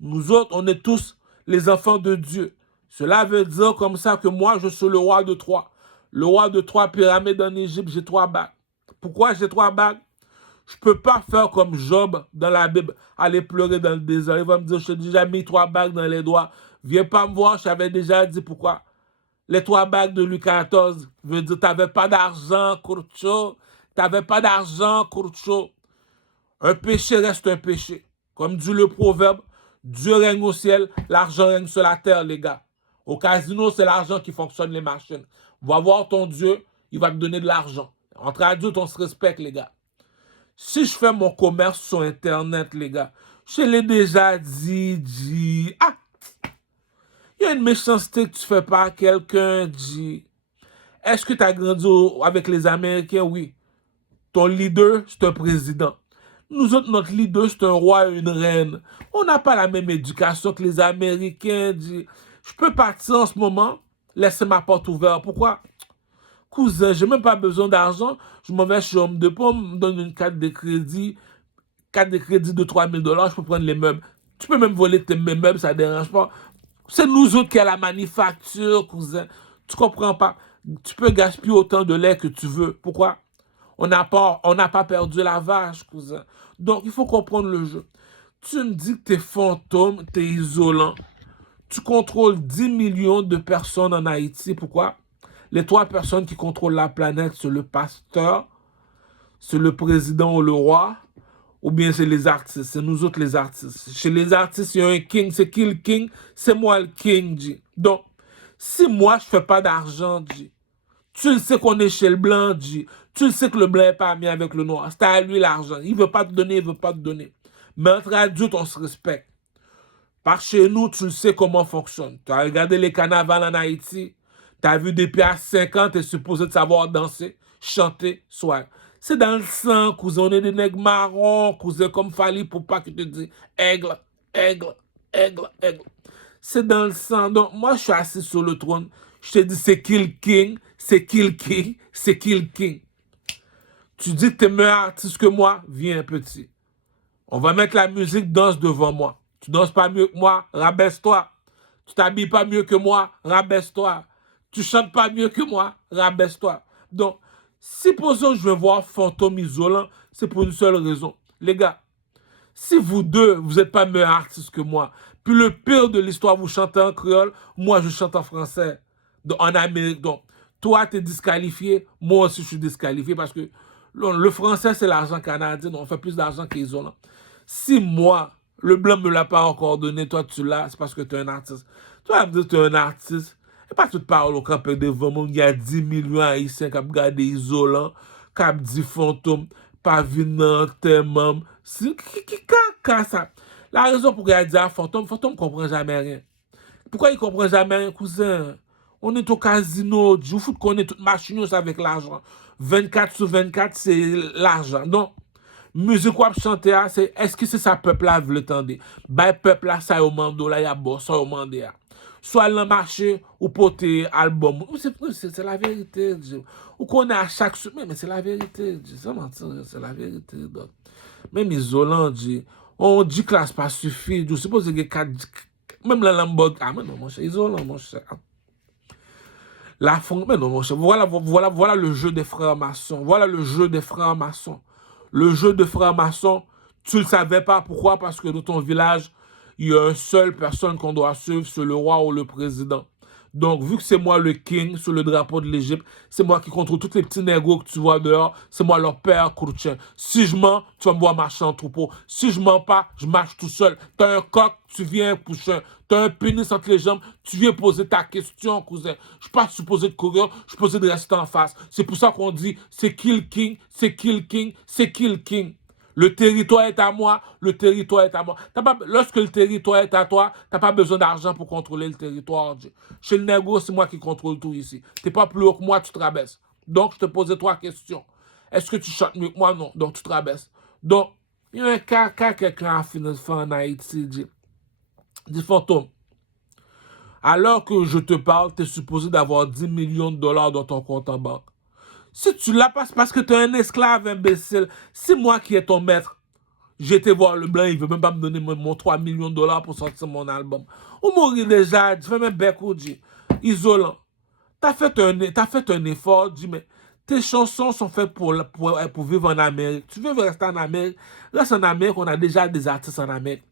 Nous autres, on est tous les enfants de Dieu. Cela veut dire comme ça que moi, je suis le roi de Troie. Le roi de 3 pyramides en Égypte, j'ai 3 bagues. Pourquoi j'ai 3 bagues? Je ne peux pas faire comme Job dans la Bible, aller pleurer dans le désert. Il va me dire, je t'ai déjà mis 3 bagues dans les doigts. Viens pas me voir, je t'avais déjà dit pourquoi. Les 3 bagues de Louis XIV veut dire, tu n'avais pas d'argent, Kurcho. Tu n'avais pas d'argent, Kurcho. Un péché reste un péché. Comme dit le proverbe, Dieu règne au ciel, l'argent règne sur la terre, les gars. Au casino, c'est l'argent qui fonctionne les machines. Va voir ton Dieu, il va te donner de l'argent. Entre adultes, on se respecte, les gars. Si je fais mon commerce sur Internet, les gars, je l'ai déjà dit. Ah! Il y a une méchanceté que tu fais pas à quelqu'un, dit. Est-ce que tu as grandi avec les Américains? Oui. Ton leader, c'est un président. Nous autres, notre leader, c'est un roi et une reine. On n'a pas la même éducation que les Américains, dit. Je peux partir en ce moment, laisser ma porte ouverte. Pourquoi? Cousin, j'ai même pas besoin d'argent. Je m'en vais chez Homme Depot, on me donne une carte de crédit de 3 000 $, je peux prendre les meubles. Tu peux même voler mes meubles, ça ne dérange pas. C'est nous autres qui a la manufacture, cousin. Tu comprends pas? Tu peux gaspiller autant de lait que tu veux. Pourquoi? On n'a pas perdu la vache, cousin. Donc, il faut comprendre le jeu. Tu me dis que t'es fantôme, t'es isolant. Tu contrôles 10 millions de personnes en Haïti. Pourquoi? Les 3 personnes qui contrôlent la planète, c'est le pasteur, c'est le président ou le roi, ou bien c'est les artistes. C'est nous autres les artistes. Chez les artistes, il y a un king. C'est qui le king? C'est moi le king, G. Donc, si moi, je fais pas d'argent, G, tu le sais qu'on est chez le blanc, G. Tu le sais que le blanc n'est pas ami avec le noir. C'est à lui l'argent. Il veut pas te donner, il veut pas te donner. Mais entre adultes, on se respecte. Par chez nous, tu le sais comment fonctionne. Tu as regardé les carnavals en Haïti. Tu as vu depuis à 5 ans, tu es supposé de savoir danser, chanter, soit. C'est dans le sang, cousin. On est des nègres marrons, cousin, comme Fali pour pas que tu te dises aigle, aigle, aigle, aigle. C'est dans le sang. Donc, moi, je suis assis sur le trône. Je te dis, c'est qui le king, c'est qui le king, c'est qui le king. Tu dis que tu es meilleur artiste que moi, viens, petit. On va mettre la musique, danse devant moi. Tu danses pas mieux que moi, rabaisse-toi. Tu t'habilles pas mieux que moi, rabaisse-toi. Tu chantes pas mieux que moi, rabaisse-toi. Donc, supposons que je vais voir Fantôme isolant, c'est pour une seule raison. Les gars, si vous deux, vous n'êtes pas meilleur artiste que moi, puis le pire de l'histoire, vous chantez en créole, moi, je chante en français, en Amérique. Donc, toi, tu es disqualifié, moi aussi, je suis disqualifié parce que le français, c'est l'argent canadien, on fait plus d'argent qu'isolant. Si moi, le blanc ne me l'a pas encore donné, toi tu l'as, c'est parce que tu es un artiste. Toi, tu es un artiste. Et pas tout parle au camp devant moi, il y a 10 millions haïtiens qui ont regardé isolant, qui ont dit fantôme, pas venant, tellement. Qui caca ça? La raison pour laquelle il dit à fantôme ne comprend jamais rien. Pourquoi il ne comprend jamais rien, cousin? On est au casino, je vous connais toute machine avec l'argent. 24/24, c'est l'argent. Donc, musique ou chanter, c'est est-ce que c'est ça peuple là veut le tendre? Ben, peuple là, ça au mando, là, il y a bon, ça au mandé. soit le marché ou porter album. C'est la vérité. Ou qu'on a à chaque semaine, mais c'est la vérité. C'est la vérité. Donc. Même isolant, on dit que là, c'est pas suffit. Je suppose que même la Lamborghini. Ah, mais non, mon cher, isolant, mon cher. Mais non, mon cher, voilà le jeu des frères maçons. Voilà le jeu des frères maçons. Le jeu des frères maçons, tu ne le savais pas. Pourquoi? Parce que dans ton village, il y a une seule personne qu'on doit suivre, c'est le roi ou le président. Donc, vu que c'est moi le king sur le drapeau de l'Égypte, c'est moi qui contrôle tous les petits négros que tu vois dehors, c'est moi leur père courtien. Si je mens, tu vas me voir marcher en troupeau. Si je mens pas, je marche tout seul. T'as un coq, tu viens pousser. T'as un pénis entre les jambes, tu viens poser ta question, cousin. Je suis pas supposé de courir, je suis supposé de rester en face. C'est pour ça qu'on dit, c'est qui le king, c'est qui le king, c'est qui le king. Le territoire est à moi, le territoire est à moi. Lorsque le territoire est à toi, tu n'as pas besoin d'argent pour contrôler le territoire. Chez le négo, c'est moi qui contrôle tout ici. Tu n'es pas plus haut que moi, tu te rabaisses. Donc, je te posais trois questions. Est-ce que tu chantes mieux que moi? Non. Donc, tu te rabaisses. Donc, il y a un cas quelqu'un a fini de faire en Haïti, dit fantôme. Alors que je te parle, tu es supposé d'avoir 10 millions de dollars dans ton compte en banque. Si tu l'as pas, c'est parce que tu es un esclave imbécile. C'est moi qui est ton maître. J'ai été voir le blanc, il veut même pas me donner mon 3 millions de dollars pour sortir mon album. On mourit déjà, tu fais même bec ou dit. Isolant. T'as fait un effort, dis, mais tes chansons sont faites pour vivre en Amérique. Tu veux rester en Amérique? Reste en Amérique, on a déjà des artistes en Amérique.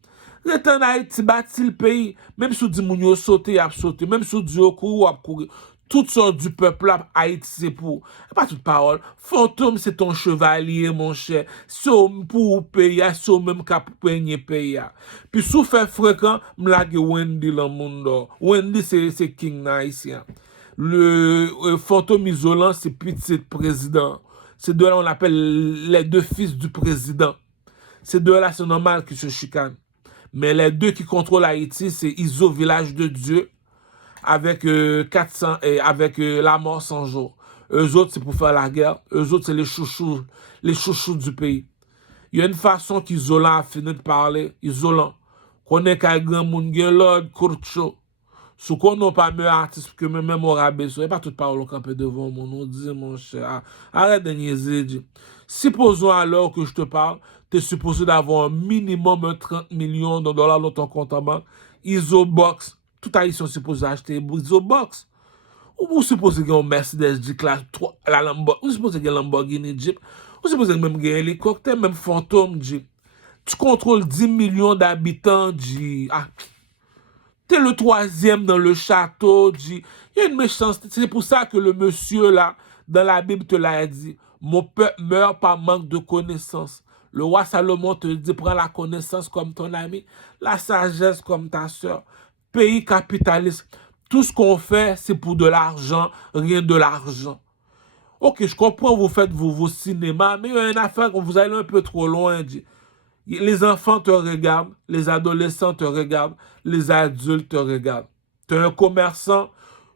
Reste en Haïti, bâti le pays. Même si on dit Mounio sauter, il a sauté. Même si on dit Okou, il a couru. Toutes sortes du peuple là, Haïti, c'est pour. Pas toute parole. Fantôme, c'est ton chevalier, mon cher. C'est pour payer, c'est même qu'à payer payer. Puis, sous fait fréquent, m'lage Wendy dans le monde. Wendy, c'est king haïtien. Le fantôme isolant, c'est petit président. Ces deux-là, on l'appelle les deux fils du président. Ces deux-là, c'est normal qu'ils se chicanent. Mais les deux qui contrôlent Haïti, c'est Iso, village de Dieu, avec 400 et avec la mort 100 jours. Eux autres, c'est pour faire la guerre. Eux autres, c'est les chouchous du pays. Il y a une façon qu'Isolant a fini de parler. Isolant. Qu'on est qu'un grand monde, Lord Kurcho. Si on n'a pas mieux artiste que même au rabais, il n'y a pas tout parole au campé devant mon nom. Dis, mon cher, arrête de niaiser. Supposons alors que je te parle, tu es supposé d'avoir un minimum 30 millions de dollars dans ton compte en banque. Isobox. Tout Haïtien supposé acheter Isobox. Ou vous supposez qu'il y a un Mercedes de classe 3, la Lamborghini. Vous supposez qu'il y a un Lamborghini Jeep. Vous supposez même qu'il y a un hélicoptère, même fantôme Jeep. Tu contrôles 10 millions d'habitants, Jeep. Ah. T'es le troisième dans le château, dit. Il y a une méchanceté. C'est pour ça que le monsieur là, dans la Bible te l'a dit. Mon peuple meurt par manque de connaissance. Le roi Salomon te dit, prends la connaissance comme ton ami, la sagesse comme ta soeur. Pays capitaliste. Tout ce qu'on fait, c'est pour de l'argent, rien de l'argent. Ok, je comprends, vous faites vos cinémas, mais il y a une affaire que vous allez un peu trop loin, dit. Les enfants te regardent, les adolescents te regardent, les adultes te regardent. Tu es un commerçant,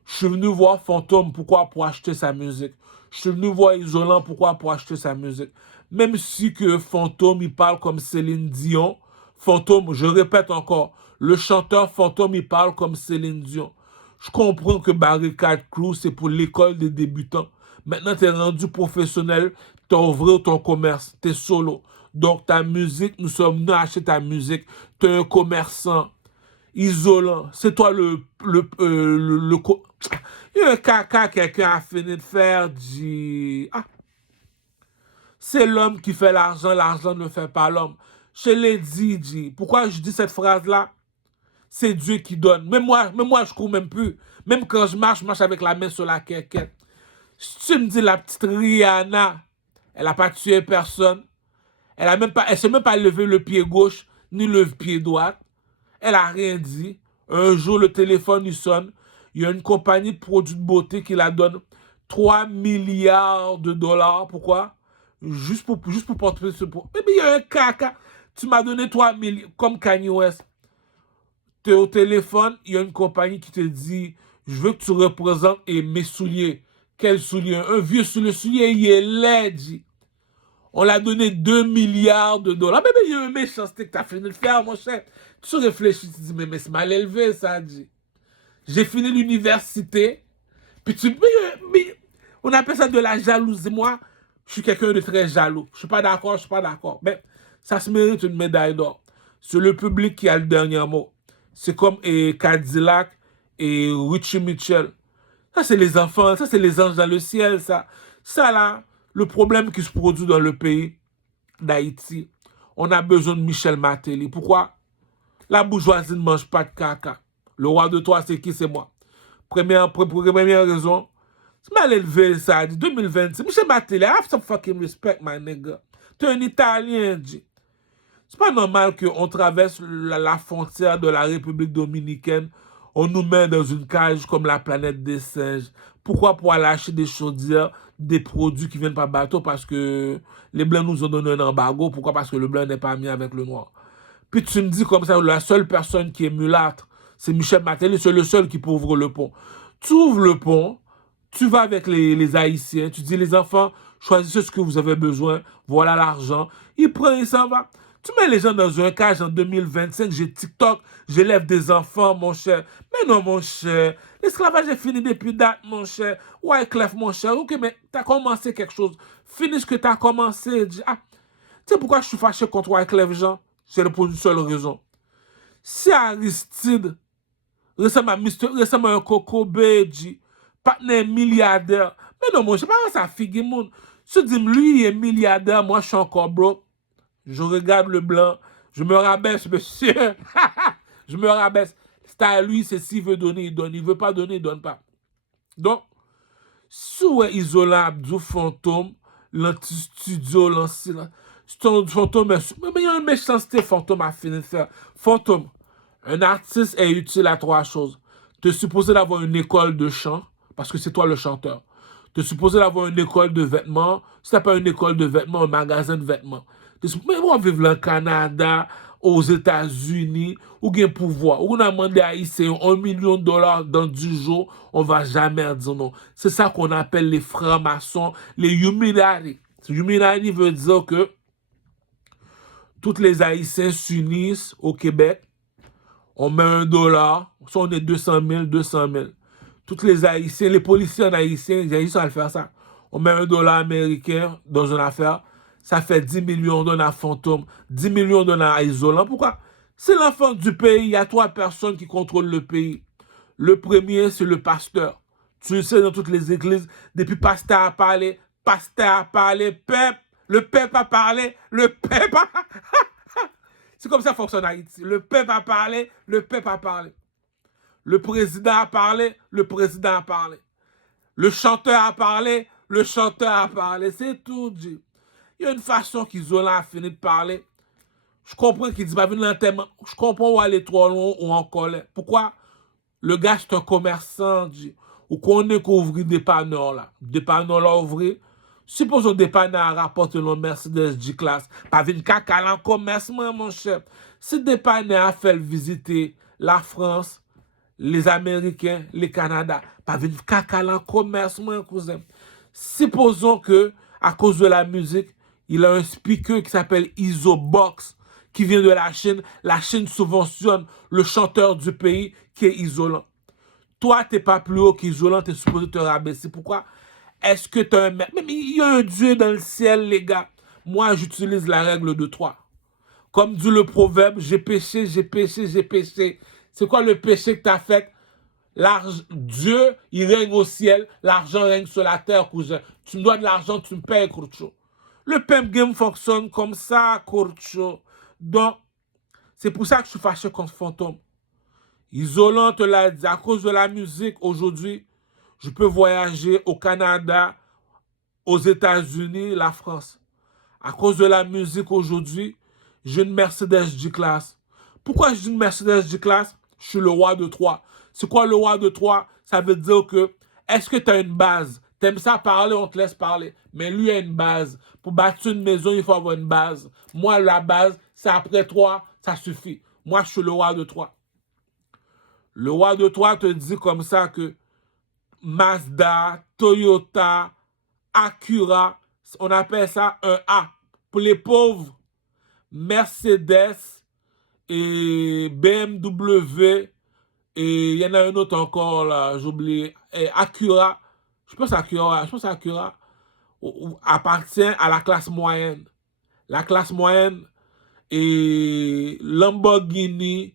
je suis venu voir Fantôme, pourquoi? Pour acheter sa musique. Je suis venu voir Isolant, pourquoi? Pour acheter sa musique. Même si que Fantôme, il parle comme Céline Dion, Fantôme, je répète encore, le chanteur Fantôme, il parle comme Céline Dion. Je comprends que Barricade Crew, c'est pour l'école des débutants. Maintenant, tu es rendu professionnel, tu as ouvert ton commerce, tu es solo. Donc, ta musique, nous sommes venus acheter ta musique. Tu es un commerçant isolant. C'est toi il y a un caca, quelqu'un a fini de faire, dit. Ah, c'est l'homme qui fait l'argent ne fait pas l'homme. Je l'ai dit. Pourquoi je dis cette phrase-là? C'est Dieu qui donne. Mais moi, je cours même plus. Même quand je marche avec la main sur la quéquette. Si tu me dis la petite Rihanna, elle n'a pas tué personne. Elle ne s'est même pas levé le pied gauche ni le pied droit. Elle n'a rien dit. Un jour, le téléphone lui sonne. Il y a une compagnie de produits de beauté qui la donne 3 milliards de dollars. Pourquoi? Juste pour porter ce produit. Mais il y a un caca. Tu m'as donné 3 milliards, comme Kanye West. Tu es au téléphone, il y a une compagnie qui te dit, je veux que tu représentes mes souliers. Quels souliers? Un vieux soulier, il est laid, dit. On l'a donné 2 milliards de dollars. Mais il y a une méchanceté que tu as fini de faire, mon cher. Tu réfléchis, tu dis, mais c'est mal élevé, ça, dit. J'ai fini l'université. Puis on appelle ça de la jalousie. Moi, je suis quelqu'un de très jaloux. Je suis pas d'accord, je suis pas d'accord. Mais ça se mérite une médaille d'or. C'est le public qui a le dernier mot. C'est comme Cadillac et Richie Mitchell. Ça, c'est les enfants, ça, c'est les anges dans le ciel, ça. Ça, là, le problème qui se produit dans le pays d'Haïti, on a besoin de Michel Martelly. Pourquoi? La bourgeoisie ne mange pas de caca. Le roi de toi, c'est qui? C'est moi. Première raison, c'est mal élevé, ça. 2026. Michel Martelly, have some fucking respect, my nigga. Tu es un Italien, G. C'est pas normal qu'on traverse la frontière de la République dominicaine, on nous met dans une cage comme la planète des singes. Pourquoi pour aller acheter des chaudières, des produits qui viennent par bateau parce que les Blancs nous ont donné un embargo? Pourquoi? Parce que le blanc n'est pas mis avec le noir. Puis tu me dis comme ça, la seule personne qui est mulâtre, c'est Michel Martelly, c'est le seul qui peut ouvrir le pont. Tu ouvres le pont, tu vas avec les Haïtiens, tu dis les enfants, choisissez ce que vous avez besoin, voilà l'argent. Il prend, il s'en va. Tu mets les gens dans un cage en 2025, j'ai TikTok, j'élève des enfants, mon cher. Mais non, mon cher, l'esclavage est fini depuis date, mon cher. Wyclef, mon cher, ok, mais tu as commencé quelque chose. Finis ce que tu as commencé. Ah, tu sais pourquoi je suis fâché contre Wyclef, Jean? C'est pour une seule raison. Si Aristide, récemment un Coco Beji, partenaire milliardaire, mais non, moi, je sais pas ça figue monde. Je dis, lui, il est milliardaire, moi, je suis encore broke. Je regarde le blanc, je me rabaisse, monsieur. Je me rabaisse. C'est à lui, c'est s'il veut donner, il donne. Il veut pas donner, il donne pas. Donc, sous isolant Abdou Fantôme, l'anti-studio, Fantôme, mais il y a une méchanceté, Fantôme a fini de faire. Fantôme, un artiste est utile à trois choses. Tu es supposé d'avoir une école de chant, parce que c'est toi le chanteur. Tu es supposé d'avoir une école de vêtements. Si tu n'as pas une école de vêtements, un magasin de vêtements. Mais moi, vivre au Canada, aux États-Unis, ou bien pouvoir. Ou on a demandé à Haïtien $1 million dans 10 jours, on va jamais dire non. C'est ça qu'on appelle les francs-maçons, les Illuminati. Illuminati veut dire que tous les Haïtiens s'unissent au Québec, on met $1, soit on est 200 000, 200 000. Tous les Haïtiens, les policiers en Haïtien, ils réussissent à le faire ça. On met $1 américain dans une affaire, ça fait 10 millions de à Fantôme, 10 millions de à Isolant. Pourquoi? C'est l'enfant du pays, il y a trois personnes qui contrôlent le pays. Le premier, c'est le pasteur. Tu le sais dans toutes les églises, depuis pasteur a parlé, peuple, le peuple a parlé, le peuple a... C'est comme ça que fonctionne Haïti. Le peuple a parlé, le peuple a parlé. Le président a parlé, le président a parlé. Le chanteur a parlé, le chanteur a parlé. C'est tout dit. Il y a une façon qu'Isola a fini de parler. Je comprends qu'il dit pas venir l'enterrement. Je comprends où aller trop loin ou en colère. Pourquoi? Le gars, c'est un commerçant, dit. Ou qu'on est qu'on ouvre des panneaux là. Des panneaux là ouvrés. Supposons des panneaux à rapporter le Mercedes G-Class. Pas venir caca en commerce, mon chef. Si des panneaux à faire visiter la France, les Américains, les Canada, pas venir caca en commerce, mon cousin. Supposons que, à cause de la musique, il a un speaker qui s'appelle Isobox, qui vient de la Chine. La Chine subventionne le chanteur du pays qui est Isolant. Toi, tu n'es pas plus haut qu'Isolant, tu es supposé te rabaisser. Pourquoi? Est-ce que tu as un maître? Mais il y a un Dieu dans le ciel, les gars. Moi, j'utilise la règle de 3. Comme dit le proverbe, j'ai péché, j'ai péché, j'ai péché. C'est quoi le péché que tu as fait? Dieu, il règne au ciel, l'argent règne sur la terre, cousin. Tu me dois de l'argent, tu me payes, Kurcho. Le pimp game fonctionne comme ça, Kurcho. Donc, c'est pour ça que je suis fâché contre Fantôme. Isolant te l'a dit, à cause de la musique, aujourd'hui, je peux voyager au Canada, aux États-Unis, la France. À cause de la musique, aujourd'hui, j'ai une Mercedes G-Class. Pourquoi je dis une Mercedes G-Class? Je suis le roi de Troie. C'est quoi le roi de Troie? Ça veut dire que, est-ce que tu as une base? T'aimes ça parler, on te laisse parler. Mais lui a une base. Pour bâtir une maison, il faut avoir une base. Moi, la base, c'est après Troie, ça suffit. Moi, je suis le roi de Troie. Le roi de Troie te dit comme ça que Mazda, Toyota, Acura, on appelle ça un A. Pour les pauvres, Mercedes et BMW Et il y en a un autre encore, là, j'oublie. Acura, je pense Acura appartient à la classe moyenne. La classe moyenne et Lamborghini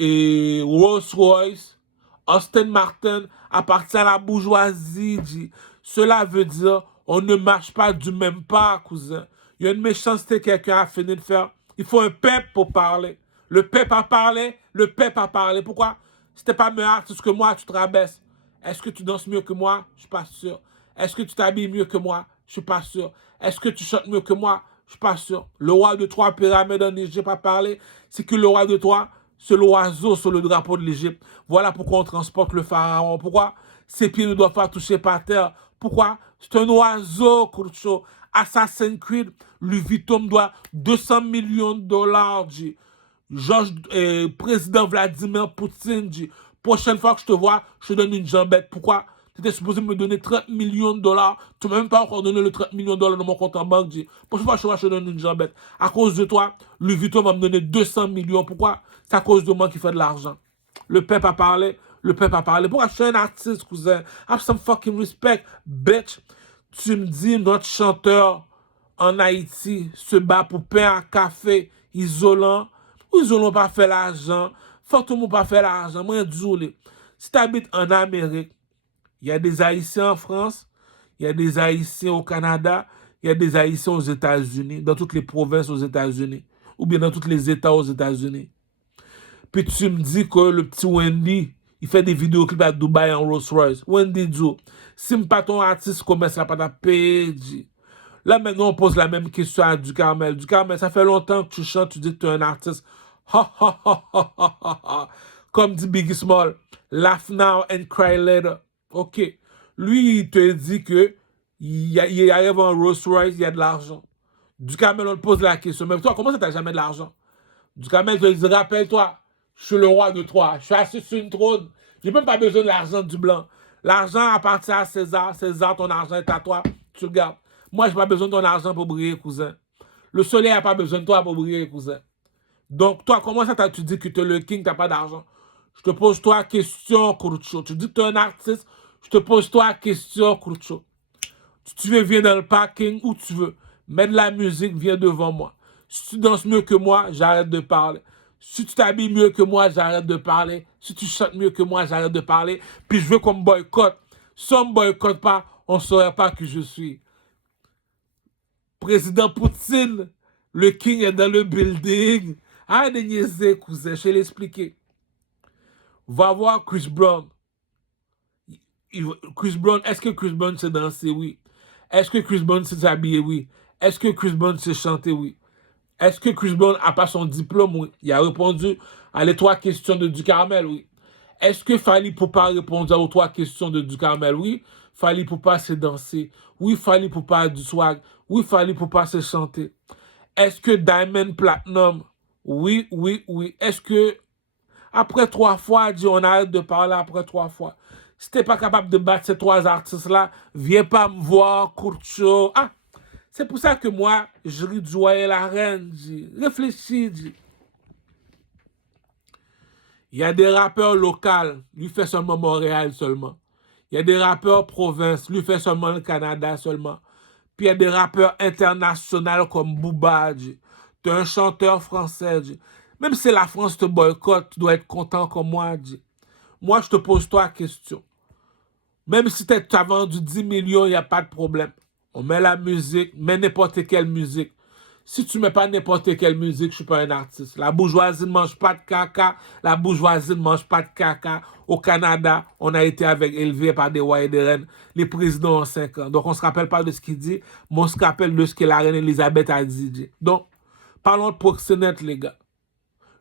et Rolls-Royce, Aston Martin appartient à la bourgeoisie. Cela veut dire on ne marche pas du même pas, cousin. Il y a une méchanceté que quelqu'un a fini de faire. Il faut un peuple pour parler. Le peuple a parlé, le peuple a parlé. Pourquoi? Si t'es pas meilleur artiste que moi, tu te rabaisses. Est-ce que tu danses mieux que moi? Je suis pas sûr. Est-ce que tu t'habilles mieux que moi? Je suis pas sûr. Est-ce que tu chantes mieux que moi? Je suis pas sûr. Le roi de Troie, pyramide en Égypte, pas parlé. C'est que le roi de Troie, c'est l'oiseau sur le drapeau de l'Égypte. Voilà pourquoi on transporte le pharaon. Pourquoi? Ses pieds ne doivent pas toucher par terre. Pourquoi? C'est un oiseau, Kurcho. Assassin's Creed, Louis Vuitton doit 200 millions de dollars. Président Vladimir Poutine dit, prochaine fois que je te vois, je te donne une jambette. Pourquoi? Tu étais supposé me donner 30 millions de dollars. Tu ne m'as même pas encore donné le 30 millions de dollars dans mon compte en banque. Dit, prochaine fois que je te vois, je te donne une jambette. À cause de toi, Louis Vuitton va me donner 200 millions. Pourquoi? C'est à cause de moi qui fait de l'argent. Le peuple a parlé. Le peuple a parlé. Pourquoi je suis un artiste, cousin? Have some fucking respect, bitch. Tu me dis, notre chanteur en Haïti se bat pour pain à café isolant. Ou ils n'ont pas fait l'argent. Faut tout le monde pas fait l'argent. Moi, désolé. Si tu habites en Amérique, il y a des Haïtiens en France, il y a des Haïtiens au Canada, il y a des Haïtiens aux États-Unis, dans toutes les provinces aux États-Unis, ou bien dans tous les États aux États-Unis. Puis tu me dis que le petit Wendy, il fait des vidéoclips à Dubaï en Rolls-Royce. Wendy Joe, si je pas ton artiste commerce, ça pas payer. Là, maintenant, on pose la même question à Ducarmel. Ducarmel, ça fait longtemps que tu chantes, tu dis que tu es un artiste. Ha, ha, ha, ha, ha, ha, ha. Comme dit Biggie Small, laugh now and cry later. OK. Lui, il te dit que il arrive en Rolls-Royce, il y a de l'argent. Ducarmel, on te pose la question. Mais toi, comment ça, t'as jamais de l'argent? Ducarmel te dit, rappelle-toi, je suis le roi de Troie. Je suis assis sur une trône. J'ai même pas besoin de l'argent du blanc. L'argent appartient à César. César, ton argent est à toi. Tu le gardes. Moi, je n'ai pas besoin de ton argent pour briller, cousin. Le soleil n'a pas besoin de toi pour briller, cousin. Donc, toi, comment ça, tu dis que tu es le king, tu n'as pas d'argent? Je te pose toi la question, Kurcho. Tu dis que tu es un artiste, je te pose toi la question, Kurcho. Si tu veux, viens dans le parking, où tu veux. Mets de la musique, viens devant moi. Si tu danses mieux que moi, j'arrête de parler. Si tu t'habilles mieux que moi, j'arrête de parler. Si tu chantes mieux que moi, j'arrête de parler. Puis je veux qu'on me boycotte. Si on ne me boycotte pas, on ne saurait pas qui je suis. Président Poutine, le king est dans le building. Arrête de niaiser, cousin, je vais l'expliquer. Va voir Chris Brown. Chris Brown, est-ce que Chris Brown sait danser? Oui. Est-ce que Chris Brown sait s'habiller? Oui. Est-ce que Chris Brown sait chanter? Oui. Est-ce que Chris Brown n'a pas son diplôme? Oui. Il a répondu à les 3 questions de Ducarmel? Oui. Est-ce que Fally Poupa a répondu aux 3 questions de Ducarmel? Oui. Fally Poupa sait danser? Oui. Fally Poupa a du swag? Oui. Fally Poupa sait chanter? Est-ce que Diamond Platinum? Oui, oui, oui. Est-ce que, après 3 fois, on arrête de parler après 3 fois. Si t'es pas capable de battre ces 3 artistes-là, viens pas me voir, Kurcho. Ah, c'est pour ça que moi, je ris du roi et la reine. Réfléchis. Il y a des rappeurs locaux, lui fait seulement Montréal seulement. Il y a des rappeurs province, lui fait seulement le Canada seulement. Puis il y a des rappeurs internationaux comme Booba. Tu es un chanteur français. Même si la France te boycotte, tu dois être content comme moi. Moi, je te pose toi la question. Même si tu as vendu 10 millions, il n'y a pas de problème. On met la musique, mets n'importe quelle musique. Si tu ne mets pas n'importe quelle musique, je ne suis pas un artiste. La bourgeoisie ne mange pas de caca. La bourgeoisie ne mange pas de caca. Au Canada, on a été élevé par des rois et des reines. Les présidents ont 5 ans. Donc, on ne se rappelle pas de ce qu'il dit, mais on se rappelle de ce que la reine Elisabeth a dit. Donc, parlons de proxénète, les gars.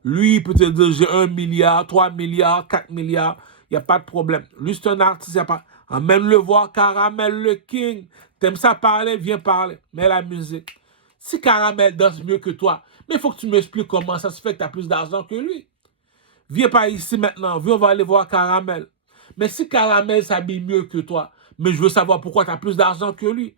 Lui, il peut te dire, j'ai 1 milliard, 3 milliards, 4 milliards. Il n'y a pas de problème. Lui, c'est un artiste. Y a pas... Emmène-le voir Caramel le King. T'aimes ça parler? Viens parler. Mets la musique. Si Caramel danse mieux que toi, mais il faut que tu m'expliques comment ça se fait que tu as plus d'argent que lui. Viens pas ici maintenant. Viens, on va aller voir Caramel. Mais si Caramel s'habille mieux que toi, mais je veux savoir pourquoi tu as plus d'argent que lui.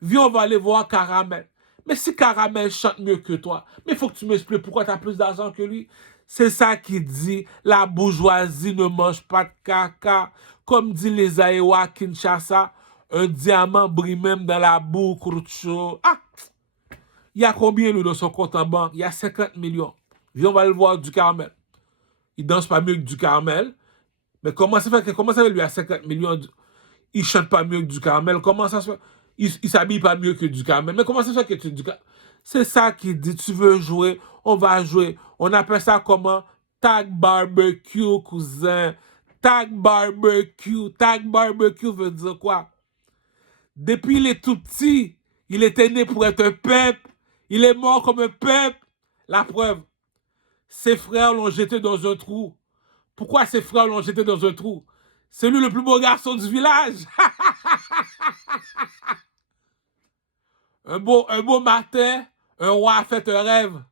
Viens, on va aller voir Caramel. Mais si Caramel chante mieux que toi, mais il faut que tu m'expliques pourquoi tu as plus d'argent que lui. C'est ça qui dit la bourgeoisie ne mange pas de caca. Comme dit les Aéwa Kinshasa, un diamant brille même dans la boue, Croucho. Ah! Il y a combien lui dans son compte en banque? Il y a 50 millions. Viens, on va le voir du Carmel. Il danse pas mieux que du Carmel. Mais comment ça fait lui à 50 millions? Il chante pas mieux que du Carmel. Comment ça se fait? Il s'habille pas mieux que du Carmel. Mais comment ça se fait que tu du Carmel? C'est ça qui dit, tu veux jouer, on va jouer. On appelle ça comment? Tag barbecue, cousin. Tag barbecue. Tag barbecue veut dire quoi? Depuis il est tout petit, il était né pour être un peuple. Il est mort comme un peuple. La preuve, ses frères l'ont jeté dans un trou. Pourquoi ses frères l'ont jeté dans un trou? C'est lui le plus beau garçon du village. un beau matin, un roi a fait un rêve.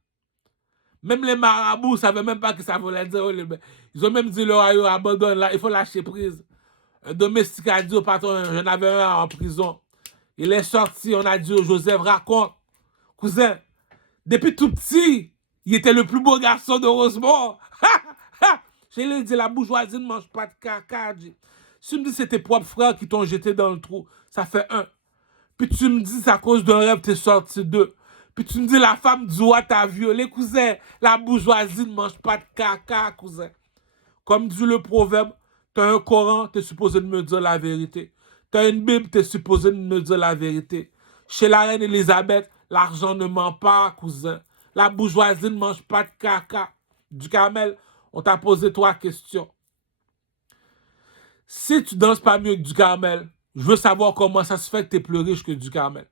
Même les marabouts ne savaient même pas que ça voulait dire. Ils ont même dit le roi abandonne, là, il faut lâcher prise. Un domestique a dit au patron, j'en avais un en prison. Il est sorti, on a dit au Joseph, raconte. Cousin, depuis tout petit, il était le plus beau garçon de Rosemont. Je lui ai dit, la bourgeoisie ne mange pas de caca. Si tu me dis que c'est tes propres frères qui t'ont jeté dans le trou, ça fait un. Puis tu me dis, c'est à cause d'un rêve, t'es sorti deux. Puis tu me dis, la femme du roi t'a violé, cousin. La bourgeoisie ne mange pas de caca, cousin. Comme dit le proverbe, t'as un Coran, t'es supposé de me dire la vérité. T'as une Bible, t'es supposé de me dire la vérité. Chez la reine Elisabeth, l'argent ne ment pas, cousin. La bourgeoisie ne mange pas de caca. Du Carmel, on t'a posé trois questions. Si tu danses pas mieux que du Carmel, je veux savoir comment ça se fait que tu es plus riche que du Carmel.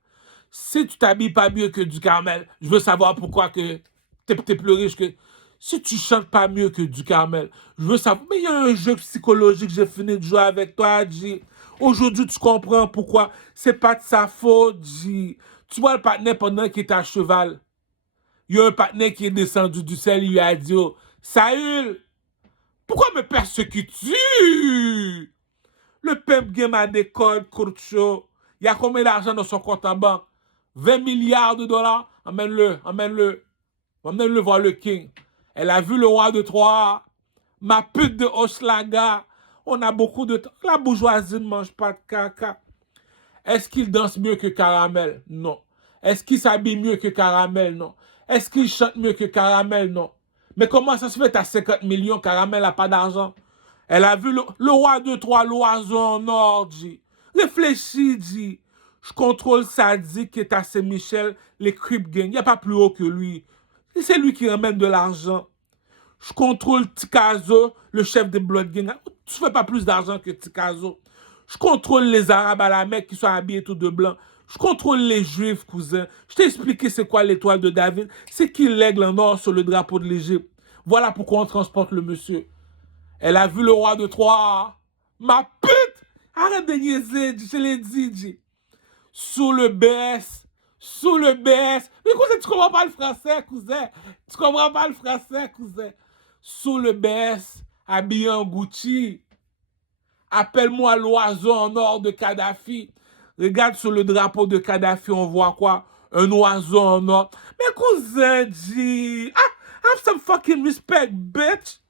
Si tu t'habilles pas mieux que du Carmel, je veux savoir pourquoi que tu es plus riche que... Si tu chantes pas mieux que du Carmel, je veux savoir... Mais il y a un jeu psychologique, j'ai fini de jouer avec toi, G. Aujourd'hui, tu comprends pourquoi. C'est pas de sa faute, G. Tu vois le partenaire pendant qu'il est à cheval. Il y a un partenaire qui est descendu du ciel, il lui a dit, oh, Saül, pourquoi me persécutes-tu? Le peuple game a des codes, Kurcho. Il y a combien d'argent dans son compte en banque? 20 milliards de dollars? Emmène-le, emmène-le. Emmène-le voir le king. Elle a vu le roi de Troie. Ma pute de Hochelaga. On a beaucoup de temps. La bourgeoisie ne mange pas de caca. Est-ce qu'il danse mieux que Caramel? Non. Est-ce qu'il s'habille mieux que Caramel? Non. Est-ce qu'il chante mieux que Caramel? Non. Mais comment ça se fait t'as 50 millions, Caramel n'a pas d'argent? Elle a vu le roi de Troie, l'oiseau en or, G. Réfléchis, G. Je contrôle Sadi qui est à Saint-Michel, les Crip Gang. Il n'y a pas plus haut que lui. C'est lui qui ramène de l'argent. Je contrôle Tikazo, le chef des Blood Gang. Tu fais pas plus d'argent que Tikazo. Je contrôle les Arabes à la Mecque qui sont habillés tout de blanc. Je contrôle les Juifs, cousin. Je t'ai expliqué c'est quoi l'étoile de David. C'est qui l'aigle en or sur le drapeau de l'Égypte. Voilà pourquoi on transporte le monsieur. Elle a vu le roi de Troie. Ma pute! Arrête de niaiser, je l'ai dit, G. Sous le BS. Sous le BS. Mais cousin, tu comprends pas le français, cousin. Tu comprends pas le français, cousin. Sous le BS, habillé en Gucci. Appelle-moi l'oiseau en or de Kadhafi. Regarde sur le drapeau de Kadhafi, on voit quoi? Un oiseau en or. Mais cousin, G. Have some fucking respect, bitch.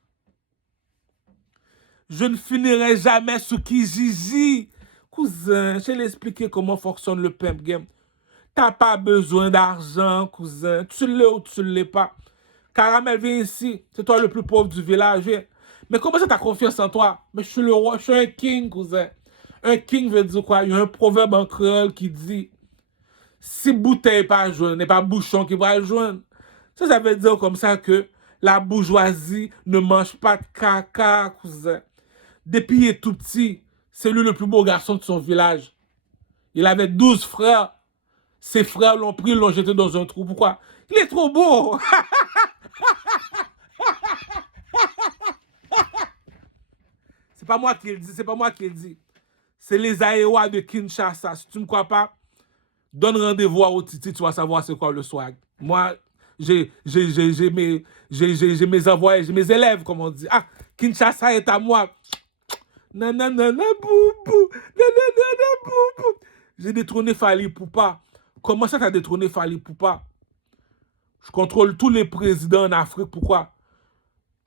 Je ne finirai jamais sous Kijiji. Cousin, je vais expliquer comment fonctionne le pimp game. T'as pas besoin d'argent, cousin. Tu l'es ou tu ne l'es pas. Caramel, viens ici. C'est toi le plus pauvre du village. Viens. Mais comment ça t'as confiance en toi? Mais je suis le roi, je suis un king, cousin. Un king veut dire quoi? Il y a un proverbe en créole qui dit si bouteille pas joindre, n'est pas bouchon qui va le joindre. Ça veut dire comme ça que la bourgeoisie ne mange pas de caca, cousin. Depuis il est tout petit, c'est lui le plus beau garçon de son village. Il avait 12 frères. Ses frères l'ont pris, l'ont jeté dans un trou. Pourquoi? Il est trop beau. C'est pas moi qui le dis, c'est pas moi qui le dis. C'est les Aéwa de Kinshasa. Si tu ne me crois pas, donne rendez-vous à Otiti, tu vas savoir c'est quoi le swag. Moi, j'ai mes envoyés, j'ai mes élèves, comme on dit. Ah, Kinshasa est à moi. Nanana boubou. Nanana boubou. J'ai détrôné Fali Poupa. Comment ça t'as détrôné Fali Poupa? Je contrôle tous les présidents en Afrique. Pourquoi?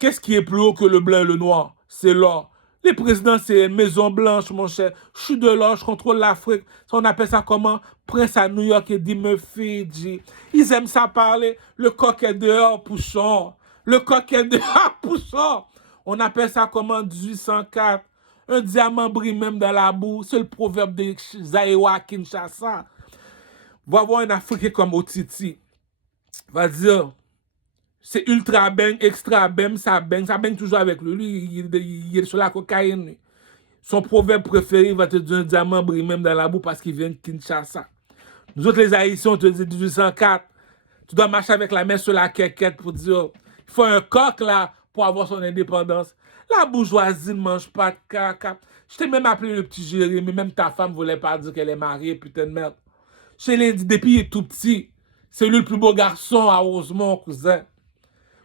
Qu'est-ce qui est plus haut que le blanc et le noir? C'est l'or. Les présidents, c'est Maison Blanche, mon cher. Je suis de l'or, je contrôle l'Afrique. On appelle ça comment? Prince à New York et dit Murphy, dit. Ils aiment ça parler. Le coq est dehors, poussant. Le coq est dehors, poussant. On appelle ça comment? 1804. Un diamant brille même dans la boue. C'est le proverbe de Zaïwa Kinshasa. Va voir un Africain comme Otiti. Va dire, c'est ultra bang, extra bang, ça bang toujours avec lui. Lui, il est sur la cocaïne. Lui. Son proverbe préféré va te dire un diamant brille même dans la boue parce qu'il vient de Kinshasa. Nous autres, les Haïtiens, on te dit 1804. Tu dois marcher avec la main sur la quéquette pour dire, il faut un coq là pour avoir son indépendance. La bourgeoisie ne mange pas de caca. Je t'ai même appelé le petit Jérémy, même ta femme ne voulait pas dire qu'elle est mariée, putain de merde. Je l'ai dit depuis il est tout petit. C'est lui le plus beau garçon à Rosemont, cousin.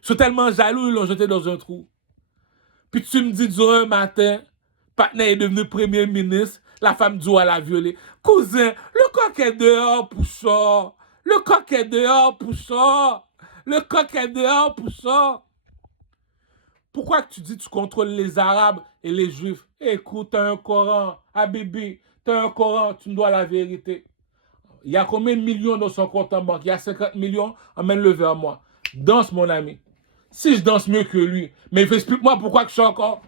Ils sont tellement jaloux, ils l'ont jeté dans un trou. Puis tu me dis, durant un matin, Patna est devenu premier ministre, la femme du roi l'a violé. Cousin, le coq est dehors pour ça. Le coq est dehors pour ça. Le coq est dehors pour ça. Pourquoi tu dis que tu contrôles les Arabes et les Juifs? Écoute, t'as un Coran, Habibi, t'as un Coran, tu me dois la vérité. Il y a combien de millions dans son compte en banque? Il y a 50 millions, emmène-le vers moi. Danse, mon ami. Si je danse mieux que lui, mais explique-moi pourquoi que je suis encore.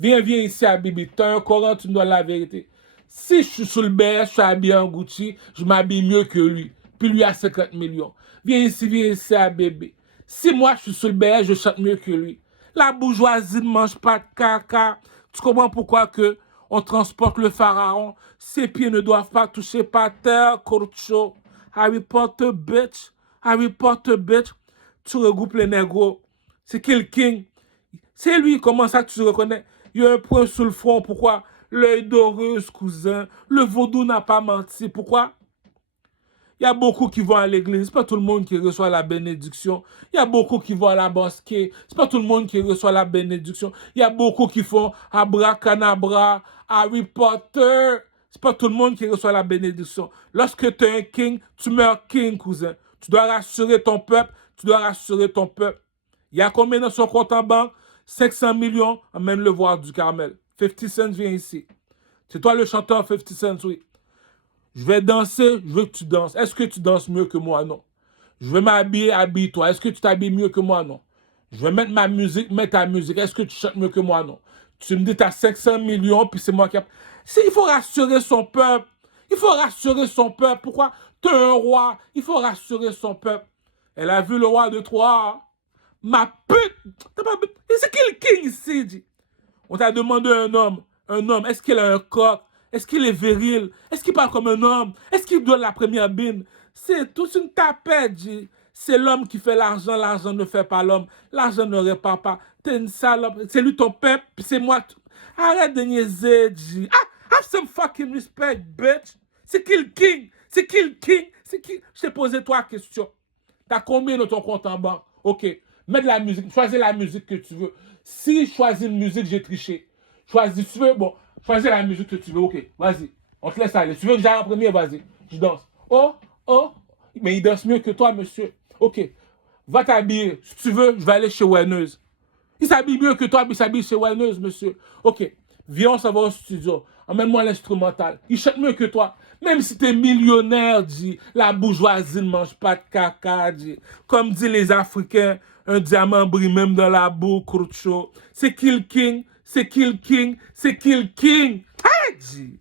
Viens ici, Habibi. T'as un Coran, tu me dois la vérité. Si je suis sous le BS, je suis habillé en Gucci, je m'habille mieux que lui. Puis lui a 50 millions. Viens ici, Habibi. Si moi je suis sous le BS, je chante mieux que lui. La bourgeoisie ne mange pas de caca. Tu comprends pourquoi que on transporte le pharaon? Ses pieds ne doivent pas toucher par terre, Corcho. Harry Potter, bitch. Harry Potter, bitch. Tu regroupes les négros. C'est qui le king? C'est lui, comment ça tu reconnais? Il y a un point sur le front, pourquoi? L'œil d'oreuse, cousin. Le vaudou n'a pas menti. Pourquoi? Il y a beaucoup qui vont à l'église. C'est pas tout le monde qui reçoit la bénédiction. Il y a beaucoup qui vont à la mosquée. C'est pas tout le monde qui reçoit la bénédiction. Il y a beaucoup qui font abracadabra, Harry Potter. C'est pas tout le monde qui reçoit la bénédiction. Lorsque tu es un king, tu meurs king, cousin. Tu dois rassurer ton peuple. Tu dois rassurer ton peuple. Il y a combien dans son compte en banque? 500 millions. Emmène le voir du Carmel. 50 Cent vient ici. C'est toi le chanteur 50 Cent, oui. Je vais danser, je veux que tu danses. Est-ce que tu danses mieux que moi? Non. Je vais m'habiller, habille-toi. Est-ce que tu t'habilles mieux que moi? Non. Je vais mettre ma musique, mets ta musique. Est-ce que tu chantes mieux que moi? Non. Tu me dis, tu as 500 millions, puis c'est moi qui... Il faut rassurer son peuple. Il faut rassurer son peuple. Pourquoi? Tu es un roi. Il faut rassurer son peuple. Elle a vu le roi de Troie. Ma pute! C'est qui le king ici, dit? On t'a demandé un homme. Un homme, est-ce qu'il a un coq? Est-ce qu'il est viril? Est-ce qu'il parle comme un homme? Est-ce qu'il donne la première bine? C'est toute une tapette, G. C'est l'homme qui fait l'argent ne fait pas l'homme. L'argent ne répare pas. T'es une salope. C'est lui ton peuple, puis c'est moi. Arrête de niaiser, G. Ah, have some fucking respect, bitch. C'est qui le king? C'est qui le king? C'est qui? Je t'ai posé trois questions. T'as combien dans ton compte en banque? Ok. Mets de la musique. Choisis la musique que tu veux. Si je choisis une musique, j'ai triché. Choisis, tu veux, bon, choisis la musique que tu veux, ok, vas-y, on te laisse aller. Tu veux que j'aille en premier, vas-y, je danse. Oh, mais il danse mieux que toi, monsieur. Ok, va t'habiller. Si tu veux, je vais aller chez Wenneuse. Il s'habille mieux que toi, mais il s'habille chez Wenneuse, monsieur. Ok, viens, on s'en va au studio. Emmène-moi l'instrumental. Il chante mieux que toi. Même si t'es millionnaire, dit, la bourgeoisie ne mange pas de caca, dit. Comme disent les Africains, un diamant brille même dans la boue, Crucho. C'est qui le king? C'est qui le king? C'est qui le king? Ah, dit.